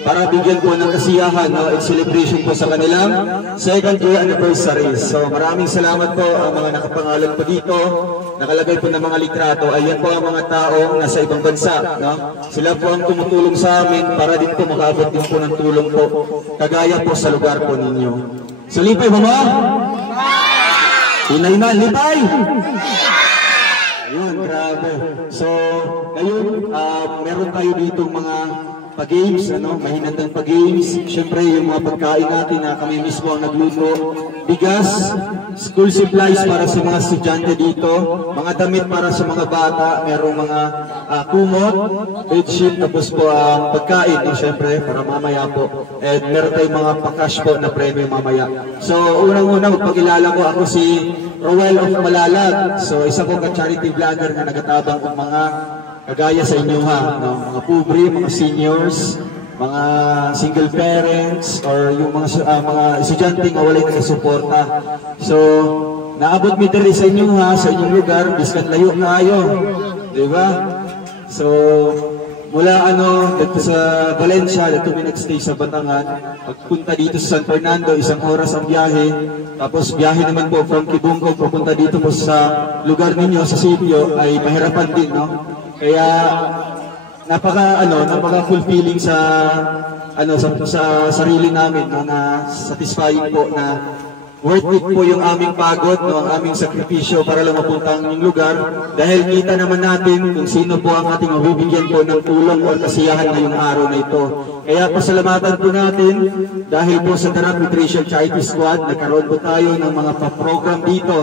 para bigyan po ng kasiyahan at celebration po sa kanilang second year anniversary. So maraming salamat po ang mga nakapangalan po dito, nakalagay po ng mga litrato. Ayan po ang mga taong nasa ibang bansa. Sila po ang tumutulong sa amin para din po makabot din po ng tulong po, kagaya po sa lugar po ninyo. So lipay mo mo? Hinay na, lipay! Ayun, grabe. So, ngayon, meron tayo dito mga pag-games, mahinandang pag-games. Siyempre, yung mga pagkain natin na kami mismo ang nagluto. Bigas, school supplies para sa mga estudyante dito, mga damit para sa mga bata, merong mga kumot, bedsheet, tapos po ang pagkain, siyempre, para mamaya po. And meron tayong mga pa-cash po na premyo mamaya. So, unang-unang magpakilala ko, ako si Roel of Malalag. So, isa ko ka-charity vlogger na nagatabang ng mga kagaya sa inyo mga pobre, mga seniors, mga single parents, or yung mga estudyante na walay nagsusuporta. So, naabot mi diri sa inyo sa inyong lugar, biskan layo kayo. Diba? So, mula dito sa Valencia, dito mi nagstay sa Batangan, pagpunta dito sa San Fernando, 1 oras ang biyahe, tapos biyahe naman po from Kibungkog, papunta dito po sa lugar ninyo, sa sitio, ay mahirapan din, Kaya napaka fulfilling sa sarili namin na satisfying po na worth it po yung aming pagod, ang aming sakripisyo para lang mapunta ang lugar dahil kita naman natin kung sino po ang ating mabibigyan po ng tulong o kasiyahan ngayong araw na ito. Kaya pasalamatan po natin dahil po sa Darapit Racial Charity Squad nagkaroon po tayo ng mga program dito,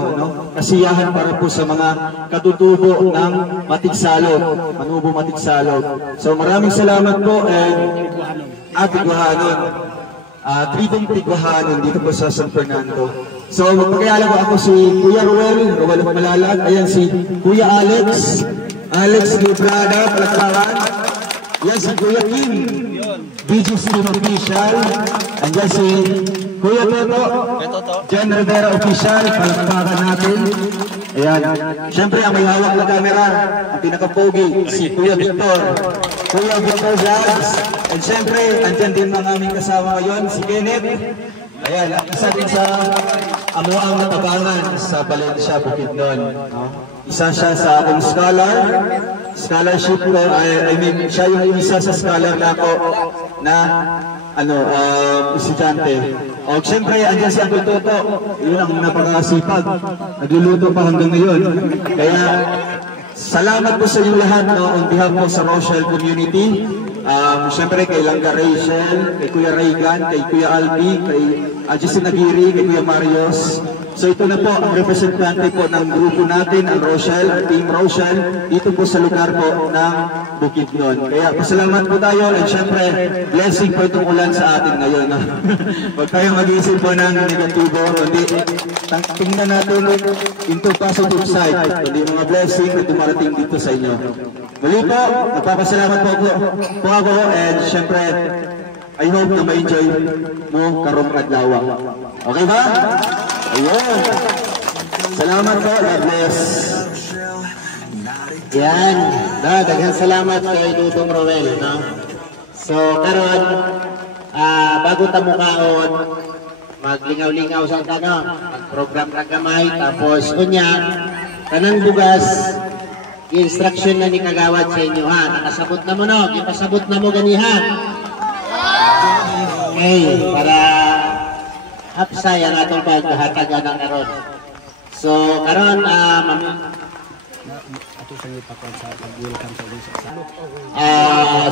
kasiyahan para po sa mga katutubo ng Matigsalog, Manubo Matigsalog. So maraming salamat po at Iguhanon. Tribong Iguhanon dito po sa San Fernando. So magpakilala ko, ako si Kuya Roel of Malalag. Ayan si Kuya Alex Librada, palakpakan. Yan si Kuya Kim, BG Stream Official. Andiyan si Kuya Toto, Jen Rivera Official, palakpakan natin. Ayan, siyempre ang may hawak na camera, ang pinaka-pogi, si Kuya Victor Vlogs. And siyempre, andyan din mga aming kasama ngayon, si Kenneth. Ayan, isa din sa amuang natabangan sa Valencia, Bukidnon. Isa siya sa akong scholarship ko, siya yung isa sa scholar na ako na estudyante. O siyempre, andyan si Uncle Toto, yun ang napakasipag, nagluluto pa hanggang ngayon. Kaya, salamat po sa inyo lahat on behalf po sa Rochelle community. Siyempre kay Langga Rachel, kay Kuya Reagan, kay Kuya Albi, kay Justin Aguirre, kay Kuya Marios. So ito na po ang representante po ng grupo natin, ang Rochelle, ang Team Rochelle, dito po sa lugar po ng Bukidnon. Kaya pasalamat po tayo and siyempre blessing po itong ulan sa atin ngayon. Huwag tayong mag-iisip po ng negatibo, kundi tingnan natin into positive side, kundi mga blessing na dumarating dito sa inyo. Muli po, nagpapasalamat po ako and siyempre I hope na ma-enjoy mo karong adlaw. Okay ba? Ayun. Salamat po. God bless. Yan. Daghang salamat kay Dudong Roel. So, karon bago ta mukaon, maglingaw-lingaw sa mag-program na gamay, tapos kunya, kanang bugas, instruction na ni Kagawad sa inyo nakasabot na mo ipasabot na mo ganihan. Okay, para hapsay ang atong paghahatagan ng karon. So, karon sa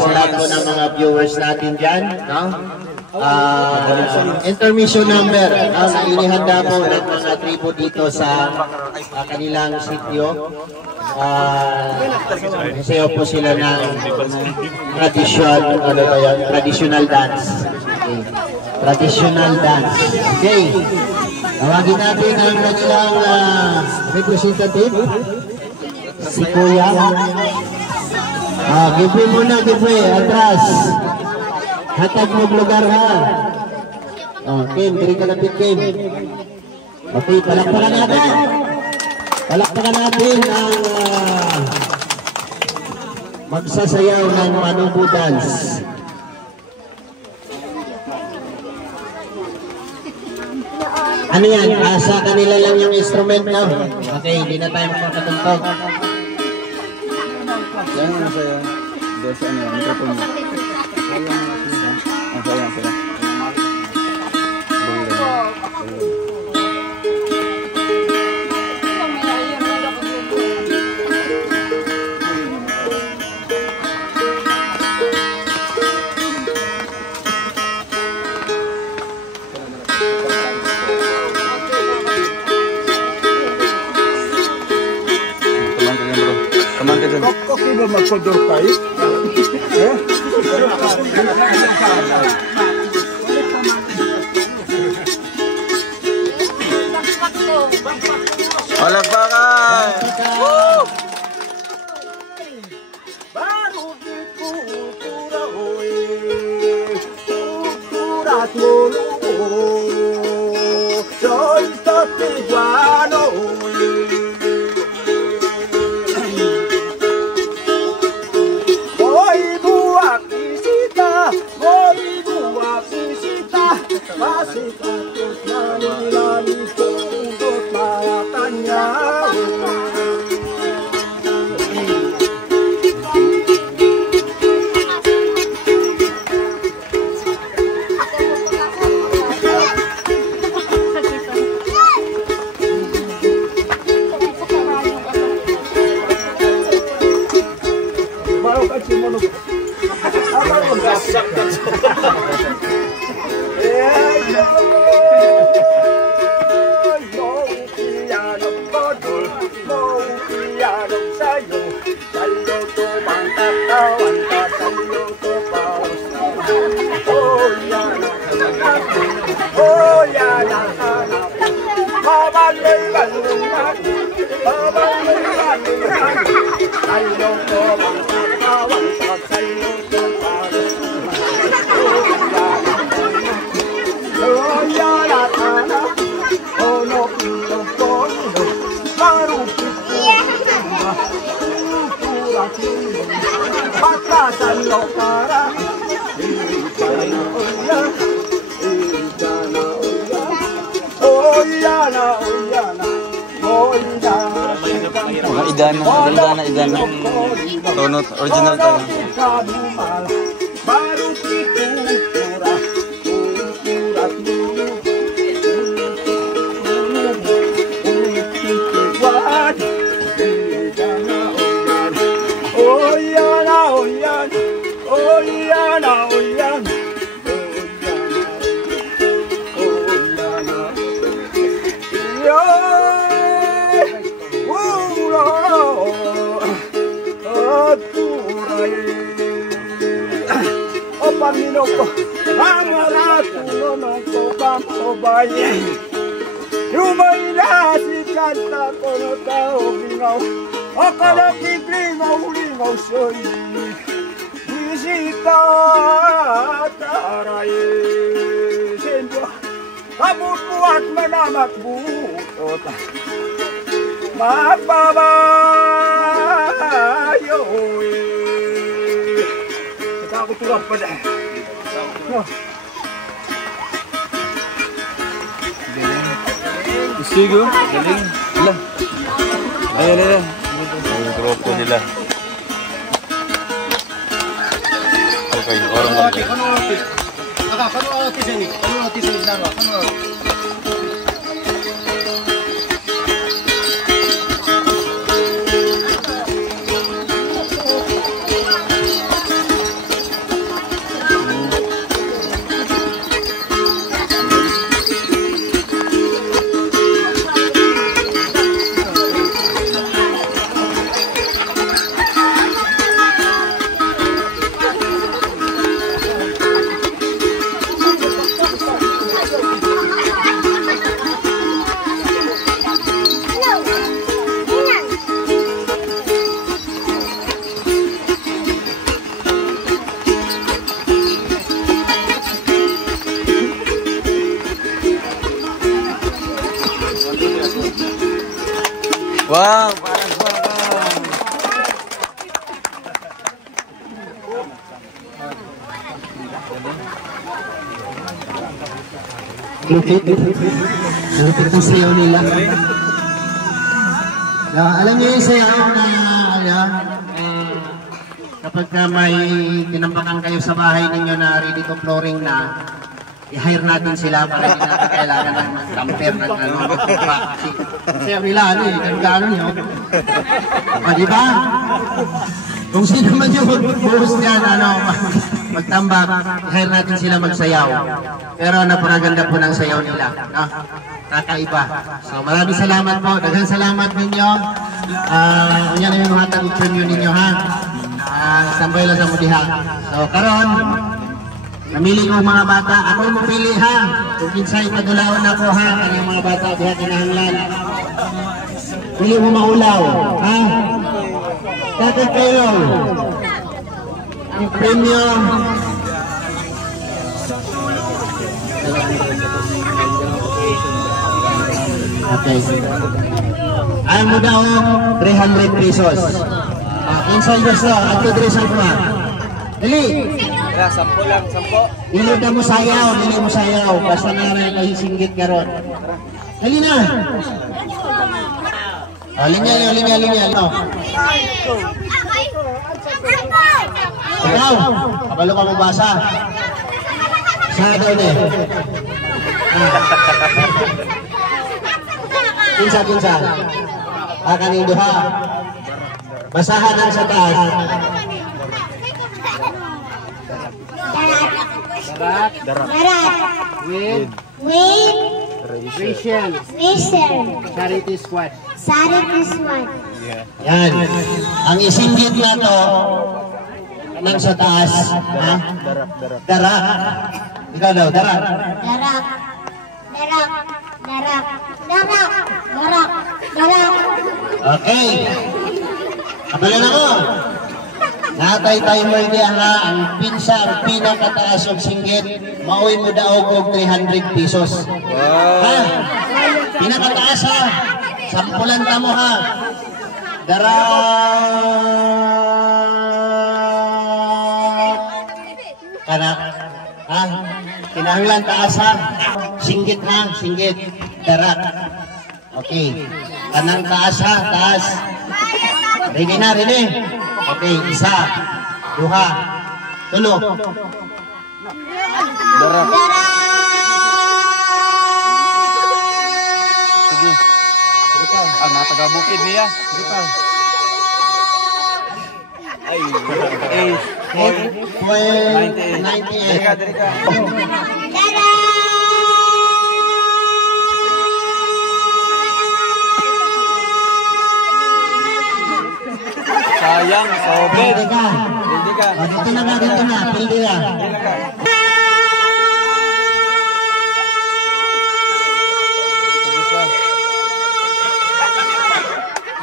lahat po ng mga viewers natin dyan, intermission number na inihanda po ng mga tribo dito sa kanilang sityo. Sayo po sila ng traditional dance. Okay. Traditional dance. Okay. Tawagin natin ang kanilang representative, si Kuya. Give muna, atras. Hatag mo lugar ha. Oh, Kim, diri ka lapit Kim. Okay, palakpakan natin. Palakpakan natin ang magsasayaw ng Manubu Dance. Ano yan? Sa kanila lang yung instrument na. Okay, hindi na tayo magpapatugtog. Yan ang masaya. Doon sa ano, microphone mo. Ang saya, saya. Okay ba magpodor tayo? Palakpakan! Baru dipura oi, pura tulu, soy tatiwano oi. Masih takut nyanyi untuk malakannya. Baru kasih monok. Apa pun gasak. Mga idana. Tonot, original tayo. Minoko, amaratu nonoko pamobaye. Rumaina si canta kono tao bingaw, akala kiblingaw lingaw soy. Bisita taraye, sendo kabut buat menamak butot. Magbabayo. Aku turun pada. Isigo, galing. Ala. Ayan. Ang grupo nila. Okay, orang lagi. Kano sini lang. Wow, parang welcome. Lupit ang sayaw nila. Alam niyo yung sayaw na kapag may tinampakan kayo sa bahay ninyo na ready to flooring na, i-hire natin sila para hindi natin kailangan ng damper ng sayaw nila, gano'n nyo. Diba? Kung sino man yung mag-host yan, magtambak, i-hire natin sila magsayaw. Pero napakaganda po ng sayaw nila. Kakaiba. So maraming salamat po. Daghang salamat ninyo. Yan yung mga tag-preview ninyo ha. Sambay lang sa mudiha. So karon, namili ko mga bata. Ako yung mapili ha. Kung kinsay padulawan ako ha. Ano yung mga bata diha kinahanglan. Pili mo maulaw. Ha? Tatay kayo. Ang premyo. Okay. Ay mo daw 300 pesos. Inside the store, at to dress up ma. Dali. Yeah, 10 lang, 10. Dili mo sayaw. Basta na rin kayo singgit karon. Dali na. Linya. Ikaw, kabalo ka magbasa. Sana daw ni. Kinsa. Kaning duha. Basahan lang sa taas. Darat. With Rachel. Charity Squad. Yan. Ang isinggit na to nang sa taas. Ha? Darat. Ikaw daw, darat. Darat. Okay. Kabalan ako. Natay timer niya nga ang pinakataas og singgit. Mauwi mo daog og 300 pesos. Ha? Pinakataas ha. Sampulan ta mo ha. Darat. Kanak. Ha? Kinahanglan taas ha. Singgit ha. Singgit. Darat. Okay. Kanang taas ha. Taas. Ready na, ready? Okay, 1, 2, 3. Darat. Sige. Natagabukid niya. Ay, 98. Derika. Sayang, sobet. Dito na. Pildi na.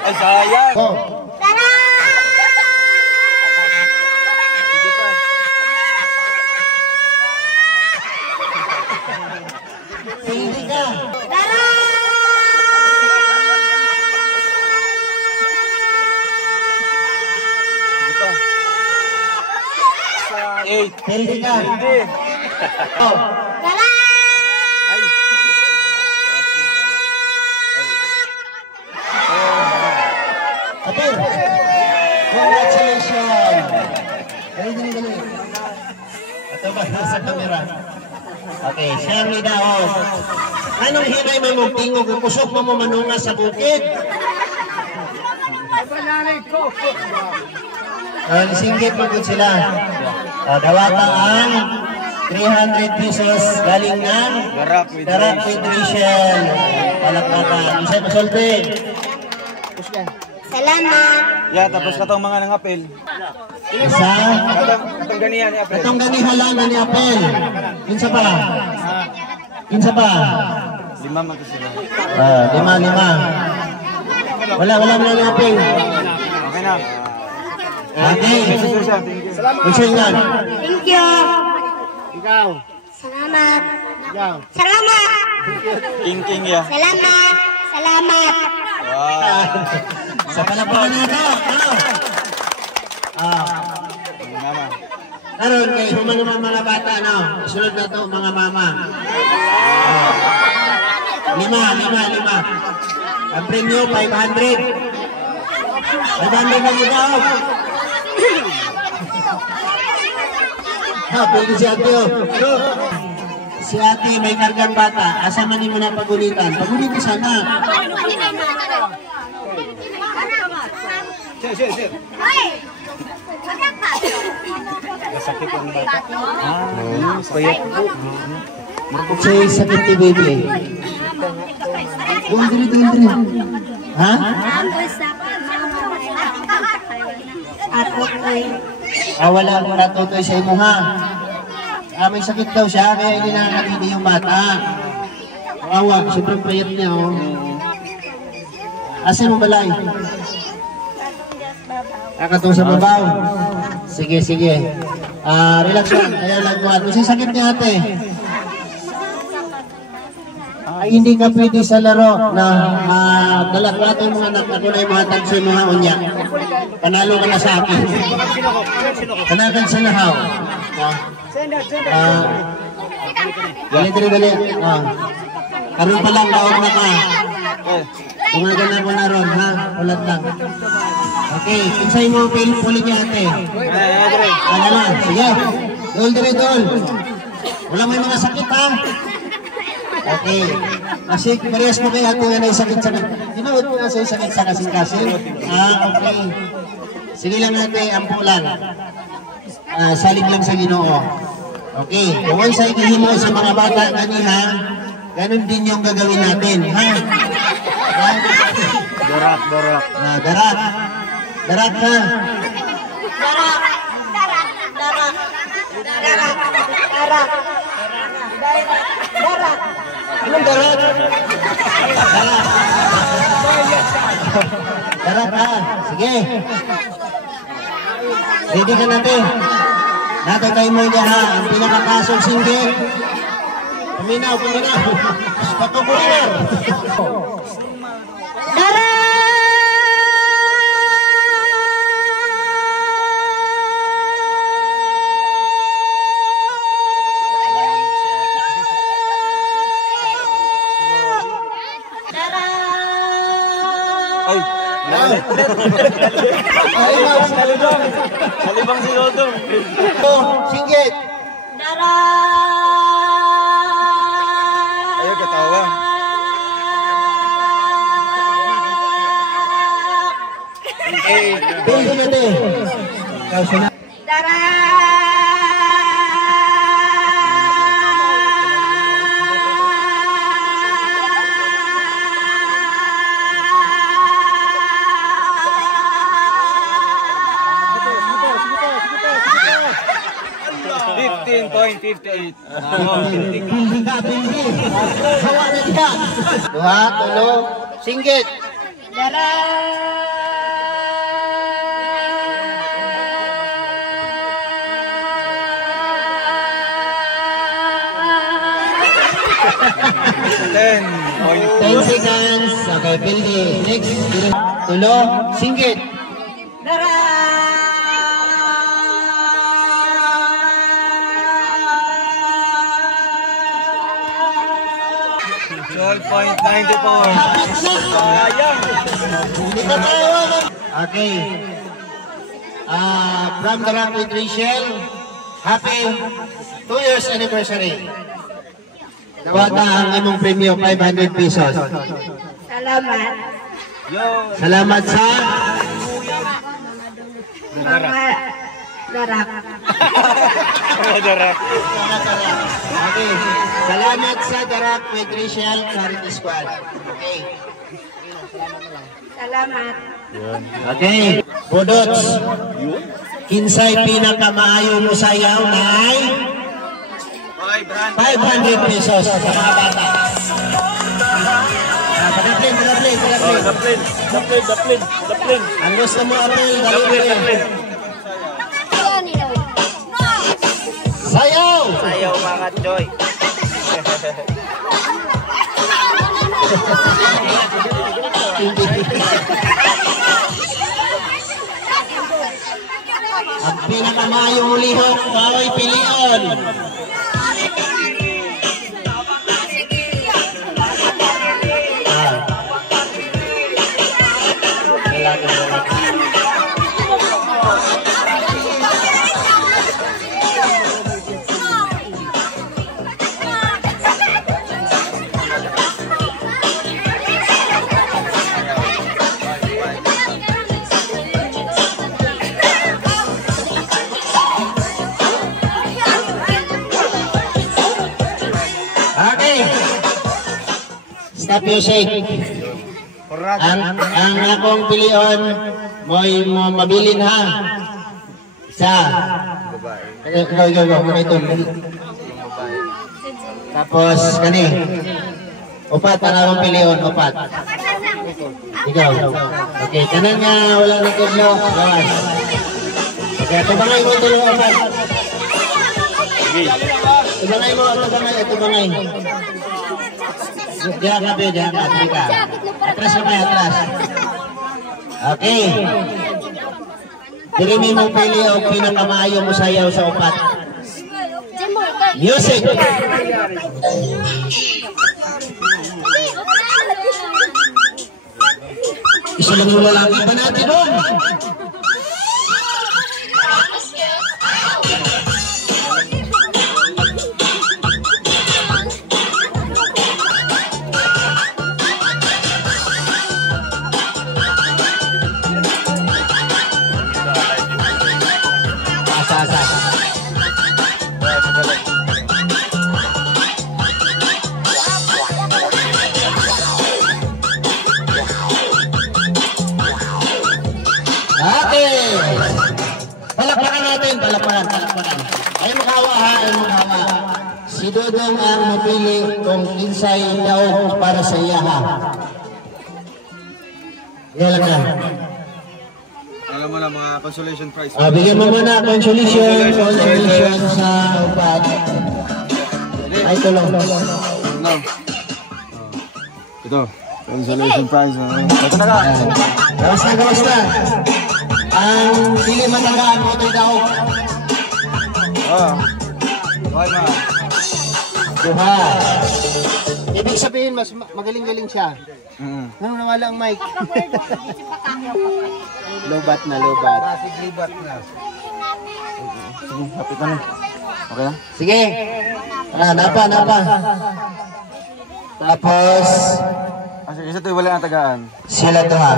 Ay, sayang. Pildi ka. Pildi ka. Kapir. Congratulations. Dali. Ito ba sa kamera? Okay, share ni daw. Anong hinay may mong tingog kung kusok mo manunga sa bukid? Singgit mo din sila. Dawata ang 300 pesos galing ng Darat with Rachel. Palakpakan. Isa'y pasulti. Salamat. Yeah, tapos katong mga nangapel. Isa. Katong ganihan ni apel. Katong ganihan lang ni apel. Kinsa pa? 5 man to sila. 5. Wala mo ni apel. Okay na. Okay. Thank you. Thank you. Ikaw. Salamat. Ikaw. Salamat. King ya. Salamat. Wow. Sa palapakan na ito. Karon kay human mga bata, no? Isunod na to mga mama. Lima. Ang premyo, 500. 500 na muna. Pwede si ate. Si ate may kargang bata. Asa man mo na pagulitan? Pagulitan sana. Sir. Nasakit ang bata. Say sakit ni baby. Dili. Ha? Wala mo natutoy sa imo ha. May sakit daw siya kaya hindi nakakabili yung bata. Awa, sobrang payat niya oh. Asa mo balay? Katong sa babaw. Sige. Relax lang. Kaya lang mo. Kasi sakit niya ate. Ay hindi ka pwede sa laro na dalak yung mga anak ako na yung mga tagso yung mga unya. Panalo ka na sa akin. Panagan sa nahaw. Dali. Karoon pa lang kaon na ka. Tumagan na ko na ron ha. Ulat lang. Okay, kinsay mo puli niya ate. Ano lang, sige. Dol. Wala may mga sakit ha. Okay. Kasi parehas mo kay ate na sakit. Ginood mo na sa sakit sa kasing-kasing. Okay. Sige lang ate, ampulan. Salig lang sa Ginoo. Okay. Kung sa ikihimo sa mga bata kaniha, ganun din yung gagawin natin. Ha? Darak. Darak ha. Anong darat? Darat ha. Sige. Ready ka natin. Natatay mo niya ha. Ang pinakakasong singgit. Paminaw. Patukulinar. Darat! Salibang si Dodong. Singgit. Ayaw katawa. Pwede natin. Ikaw sila. $15.58. Hawa na siya. Duha, tulo, singgit. $10. 10 seconds. Okay, Pildi. Next. Tulo, singgit. Okay. From the Rock with Rachel, happy 2 years anniversary. Nawata ang among premyo, 500 pesos. Salamat. Salamat sa Darak. Okay. Salamat sa Darak with Rachel Charity Squad. Okay. Salamat. Okay. Budots. Kinsay pinakamaayo mo sayaw na 500 pesos sa mga bata. Pag-plin. Ang gusto mo apel, dali. Sayaw! Sayaw mga Joy. Ang pinakamayong ulihok, Baoy Pilion. Stop music. Ang akong pilion mo'y mabilin ha. Isa. Go. Tapos kani. Upat ang akong pilion. Upat. Ikaw. Okay. Tanan nga walang nagkudlo. Gawas. Okay. Tubangay mo tulo upat. Tubangay mo. Tubangay. Diyan ka, diyan ka. Atras ka, atras. Okay. Dili mo pili o pinakamayo mo sayaw sa upat. Music! Isa lang yung lalaki ba natin doon? Palakpakan. Ay makawa ha, ay makawa. Si Dodong ang mapili kung kinsay daw para sa iya ha. Yan lang na. Alam mo na mga consolation prize. Bigyan mo muna consolation sa upat. Ay tulong. No. Ito, consolation prize. Ito na ka. Gawas na. Ang pili matagaan mo ito'y daw. Okay ma. Duha. Ibig sabihin, mas magaling-galing siya. Nang nawala ang mic. Lobat na. Sige, hapit na. Okay na? Sige. Napa. Tapos, Isa ito, wala na tagaan. sila to ha.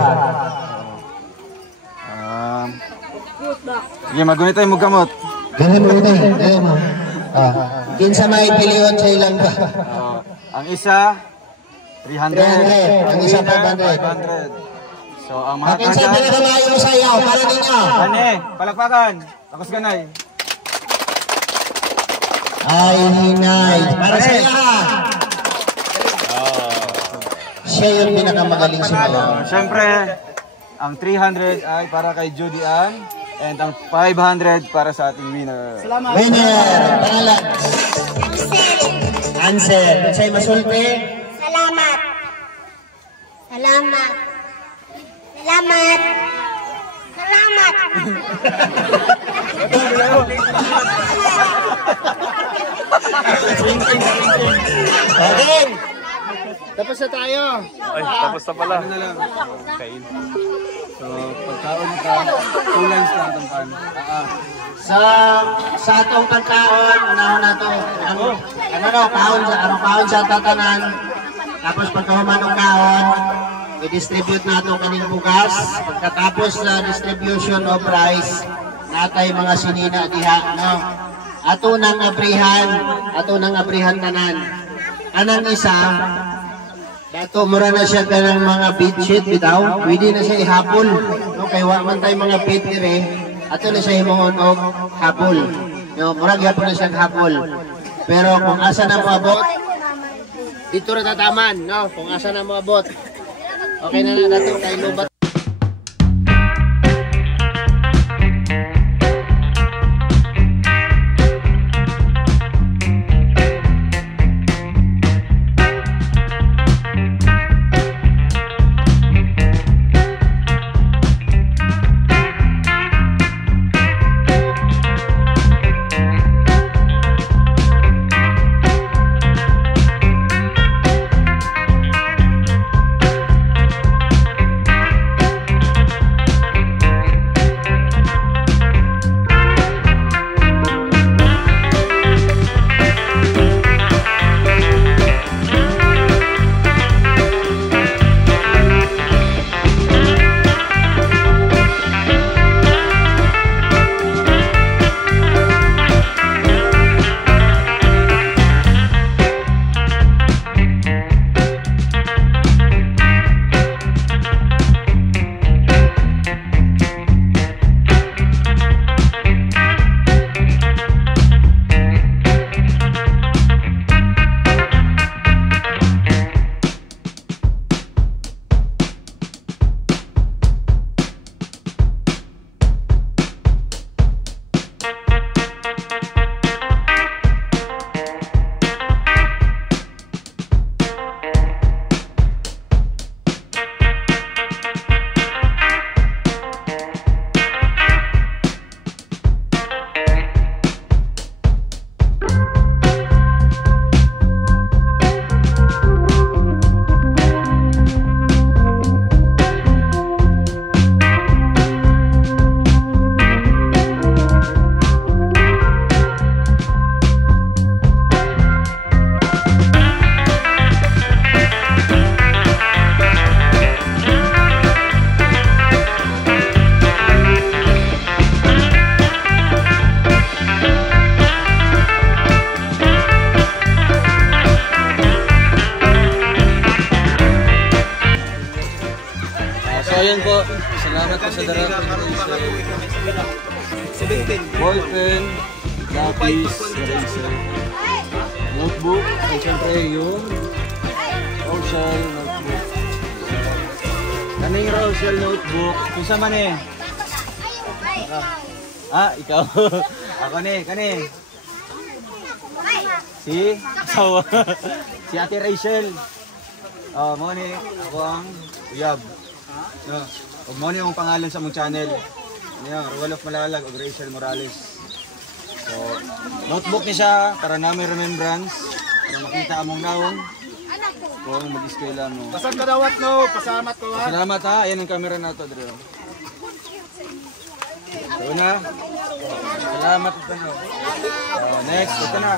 Sige, magunit tayo magkamot. Ganun mo. Kinsa may piliyon sa ilang ba? Ang isa, 300. Ang isa 500. So, ang mga Kinsa pinakamayo mo sa iyo? Para ninyo. Kani, palakpakan. Takos ganay. Ay, hinay. Para sa iyo ha. Siya yung pinakamagaling sa iyo. Siyempre, ang 300 ay para kay Judy Ann. And ang 500 para sa ating winner. Winner! Pangalan? Ansel. Sa'yo masulti? Salamat. Okay. Tapos na tayo. Ay, tapos na pala. Kain. So, pagkaon ka, 2 lines lang itong pan. Sa atong pagkaon, unahon na to. Kaon sa tatanan. Tapos pagkahuman ng kaon, i-distribute na itong kaning bugas. Pagkatapos na distribution of rice, natay mga sinina diha. No? Ato nang abrihan tanan. Anang isa, dato mura na siya ka ng mga bedsheet bitaw, pwede na siya ihapol. No, kay wa man tay mga bed dire, ato na siya himuon og hapol. No, mura gyapon na siya hapol. Pero kung asa na moabot, dito ra tataman, no? Kung asa na moabot. Okay na dato kay lubat. ballpen, lapis, eraser, notebook, at syempre yung Rochelle notebook. Kaning Rochelle notebook, kung sa man eh. Ikaw. Ako ni, kani. Si asawa. Si Ate Rachel. Mo ni ako ang uyab. No. Ug mo ni ang pangalan sa mong channel. Niya, Rolof Malalag ug Rachel Morales. So, notebook ni siya para namin remembrance, para makita among naong kung mag-eskwela mo. Pasan ka dawat no, pasalamat ko ha. Salamat ha, ayan ang camera nato dre. So na. Salamat ito na. Next, ito na.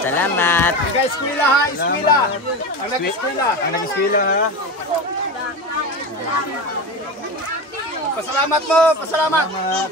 Salamat. Nag-eskwela ha, eskwela. Ang nag-eskwela. Ang nag-eskwela ha. Pasalamat mo, pasalamat. Salamat.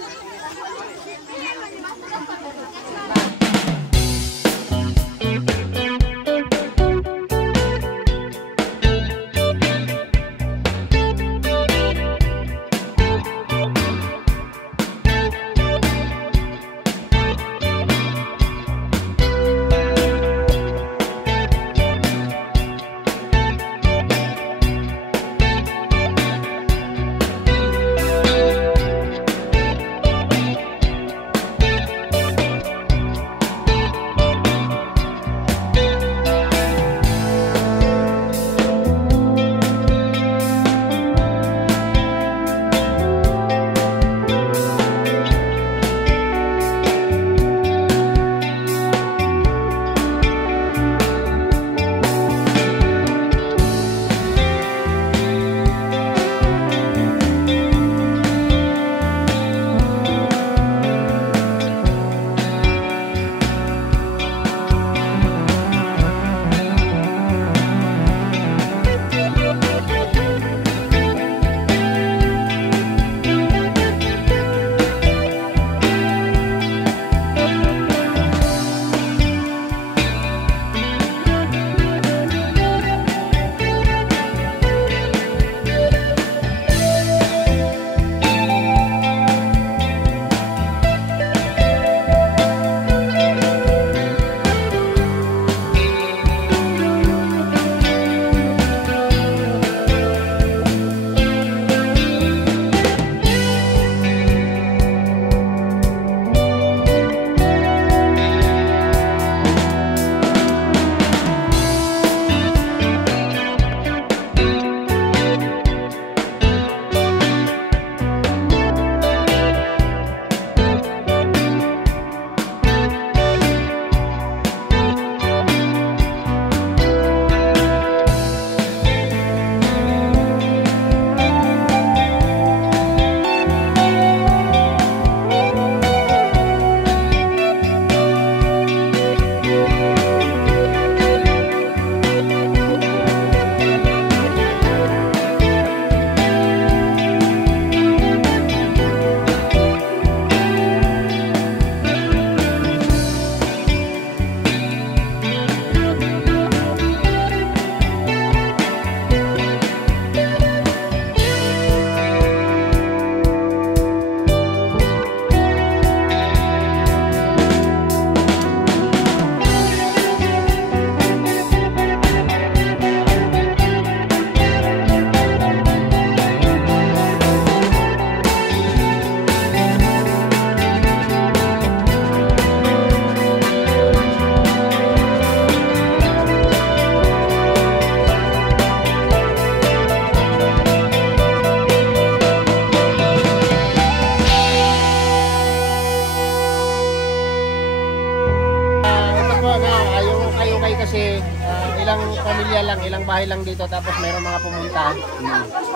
ilang pamilya lang, ilang bahay lang dito, tapos mayroong mga pumunta.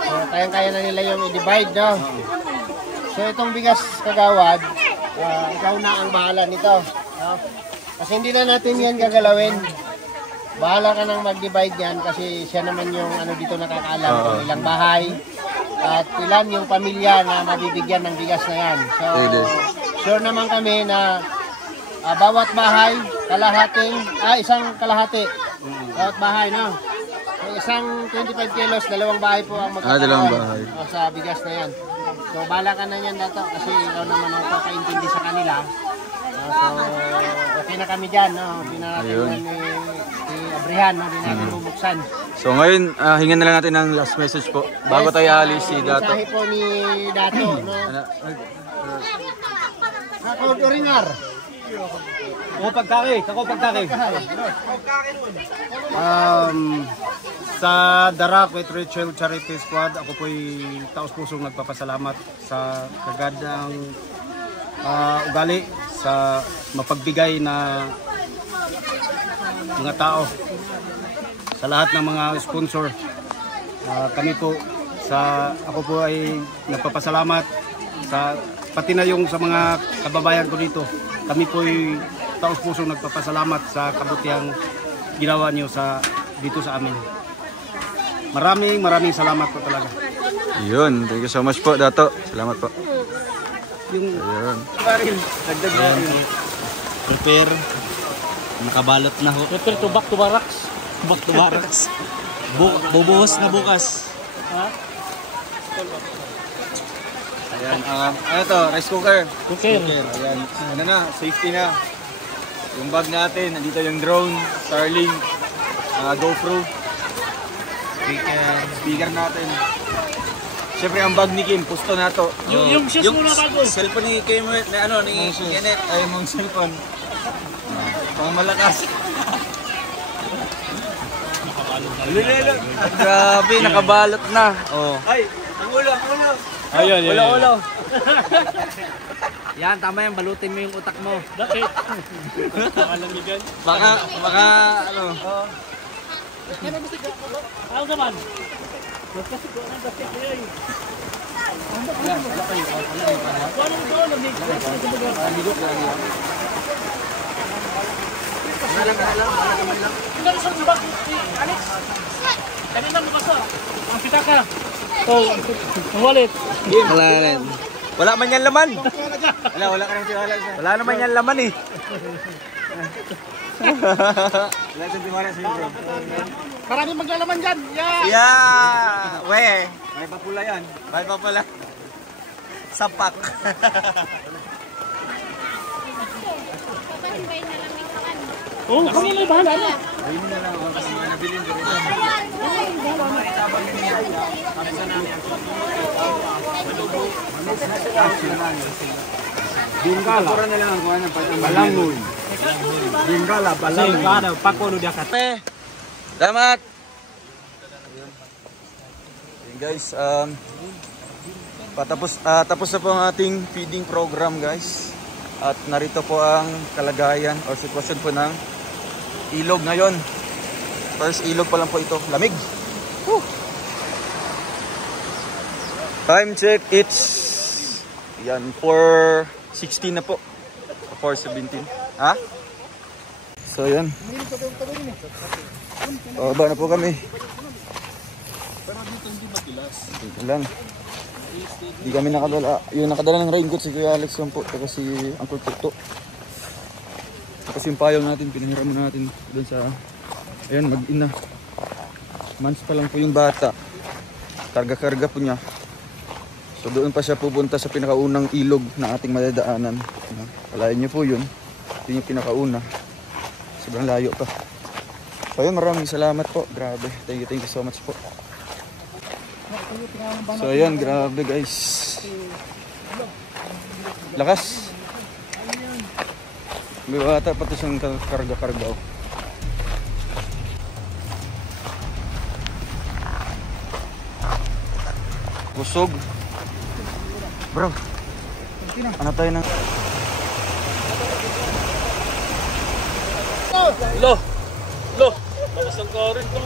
So, kayang-kaya na nila yung i-divide, no? So, itong bigas kagawad, ikaw na ang bahala nito. No? Kasi hindi na natin yan gagalawin. Bahala ka nang mag-divide yan kasi siya naman yung ano dito nakakaalam kung ilang bahay at ilan yung pamilya na mabibigyan ng bigas na yan. So, sure naman kami na bawat bahay, kalahating, isang kalahati. Bawat bahay, no? So, isang 25 kilos, dalawang bahay po ang magkakaroon. Dalawang bahay. Sa bigas na yan. So, bala ka na yan dato kasi ikaw naman ang kakaintindi sa kanila. So, okay na kami dyan. No? Pinakatingnan ni Abrihan, no? Di natin bubuksan. So ngayon, hingan na lang natin ng last message po. Bago tayo alis si Dato. Mensahe po ni Dato. No? Ako, Ringar. Kako pagkaki. Sa Darak with Rachel Charity Squad, ako po'y taos-pusong nagpapasalamat sa kagadang ugali sa mapagbigay na mga tao, sa lahat ng mga sponsor. Kami po ako po ay nagpapasalamat sa pati na yung sa mga kababayan ko dito. Kami po ay taos-pusong nagpapasalamat sa kabutihang ginawa niyo dito sa amin. Maraming salamat po talaga. Yun, thank you so much po Dato. Salamat po. Ayun. Dagdag na Prepare. Nakabalot na ho. Prepare to back to barracks. Back to barracks. Bubuhos na bukas. Ayan, ano to? Rice cooker. Okay. Ayan, ano na, safety na. Yung bag natin, nandito yung drone, Starlink, GoPro. Speaker natin. Siyempre ang bag ni Kim, pusto na to. Yung shoes mo na bago. Cellphone ni Kim, ni Kenneth, ay mong cellphone. Pang malakas. Grabe, nakabalot na. Oh. Ay, ang ulo. Ayun. Ulo. Yan, tama yan. Balutin mo yung utak mo. Bakit? Makalamigan. Baka, ano. Ano naman? Kasi ko ang gasket niya eh. Kanina mo kaso. Ang pitaka. Ang wallet. Wala rin. Wala man yan laman. Wala ka rin tiwala. Wala naman yan laman eh. Wala sa tiwala sa bro. Maraming maglalaman dyan. Yeah! We! May papula yan. May papula. Sapak. Oo, kami may bahala na. Ayun na lang. Kasi nabilin ko rin. Bingala. Pura na lang ang kuha ng Balangoy. Bingala, Balangoy. Pakulo dia kate. Salamat! Ayun guys, tapos na po ang ating feeding program guys. At narito po ang kalagayan o sitwasyon po ng ilog ngayon. First ilog pa lang po ito. Lamig! Woo! Time check, it's yan, 4:16 na po. 4:17. Ha? So yan. Baba na po kami. Dito lang. Hindi kami nakadala. Yung nakadala ng raincoat si Kuya Alex po. Tapos si Uncle Tuto. Tapos yung payong natin, pinahiram natin doon sa, ayan, mag-ina. Months pa lang po yung bata. Karga-karga po niya. So doon pa siya pupunta sa pinakaunang ilog na ating madadaanan. Alayan niyo po yun. Yun yung pinakauna. Sobrang layo pa. So yun, maraming salamat po. Grabe. Thank you so much po. So ayan, grabe guys. Lakas. May bata pa ito siyang karga-karga. Oh. Busog. Bro, ano tayo ng... Lo! Lakas ang karin to.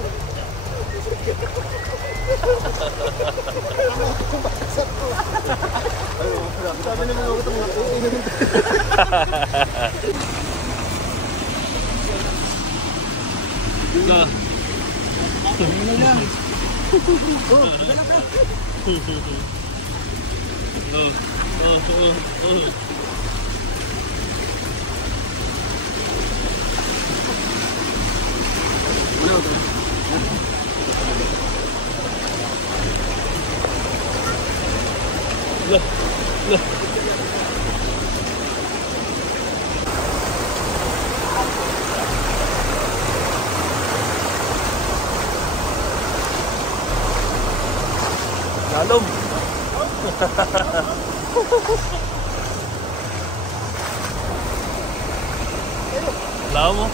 Lalom. Lao mo.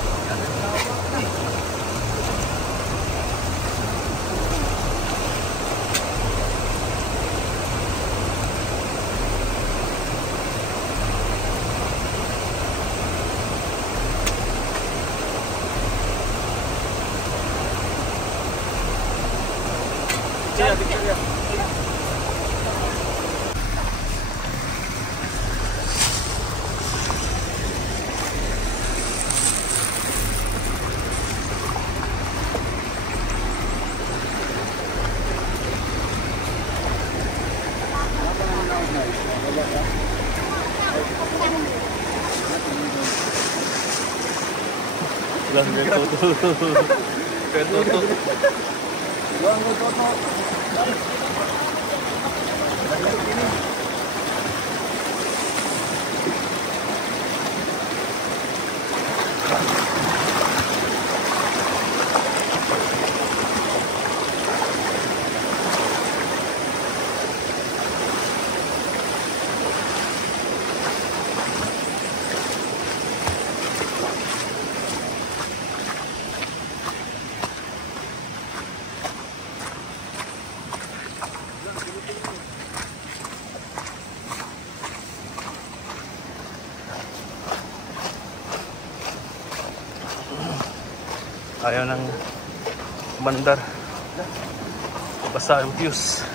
Lang Ketutup. Ayaw ng mandar. Basa yung fuse.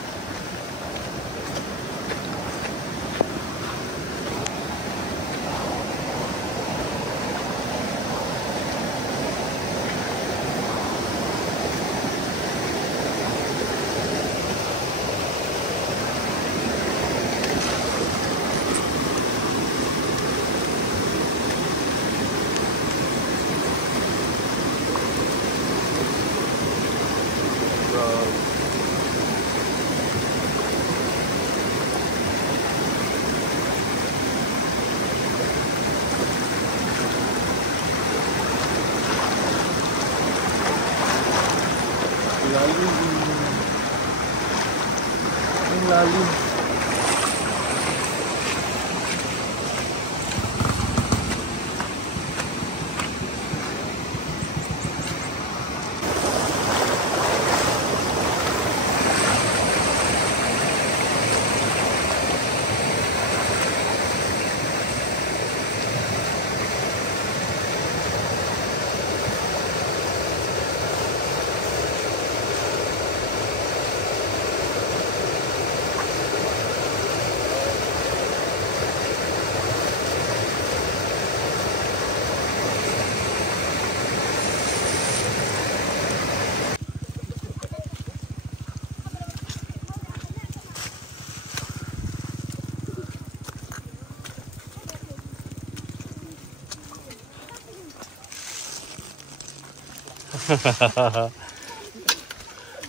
Lalim.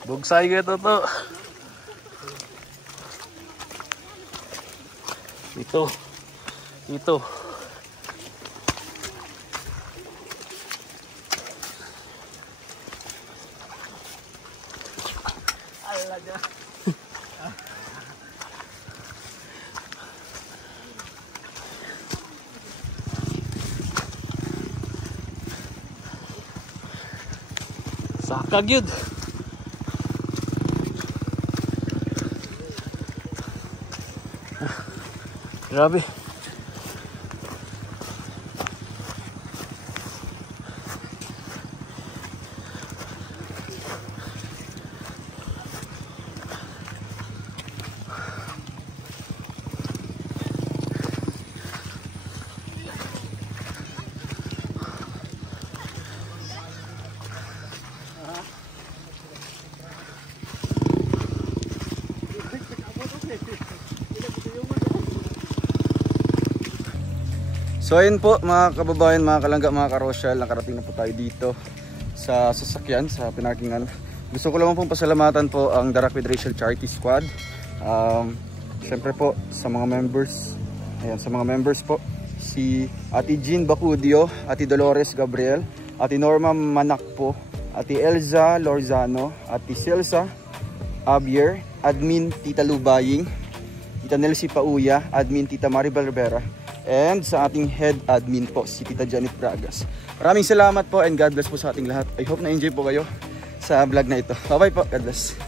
Bugsay ka to. Ito. Sakag yun. Grabe. So ayun po mga kababayan, mga kalangga, mga karosyal, nakarating na po tayo dito sa sasakyan, sa pinarkingan. Gusto ko lang pong pasalamatan po ang The Rock with Rachel Charity Squad. Siyempre po sa mga members. Ayan, sa mga members po. Si Ate Jean Bacudio, Ate Dolores Gabriel, Ate Norma Manak po, Ate Elza Lorzano, Ate Celsa Abier, Admin Tita Lubaying, Tita Nelsie Pauya, Admin Tita Maribel Rivera, and sa ating head admin po, si Tita Janet Bragas. Maraming salamat po and God bless po sa ating lahat. I hope na-enjoy po kayo sa vlog na ito. Bye bye po. God bless.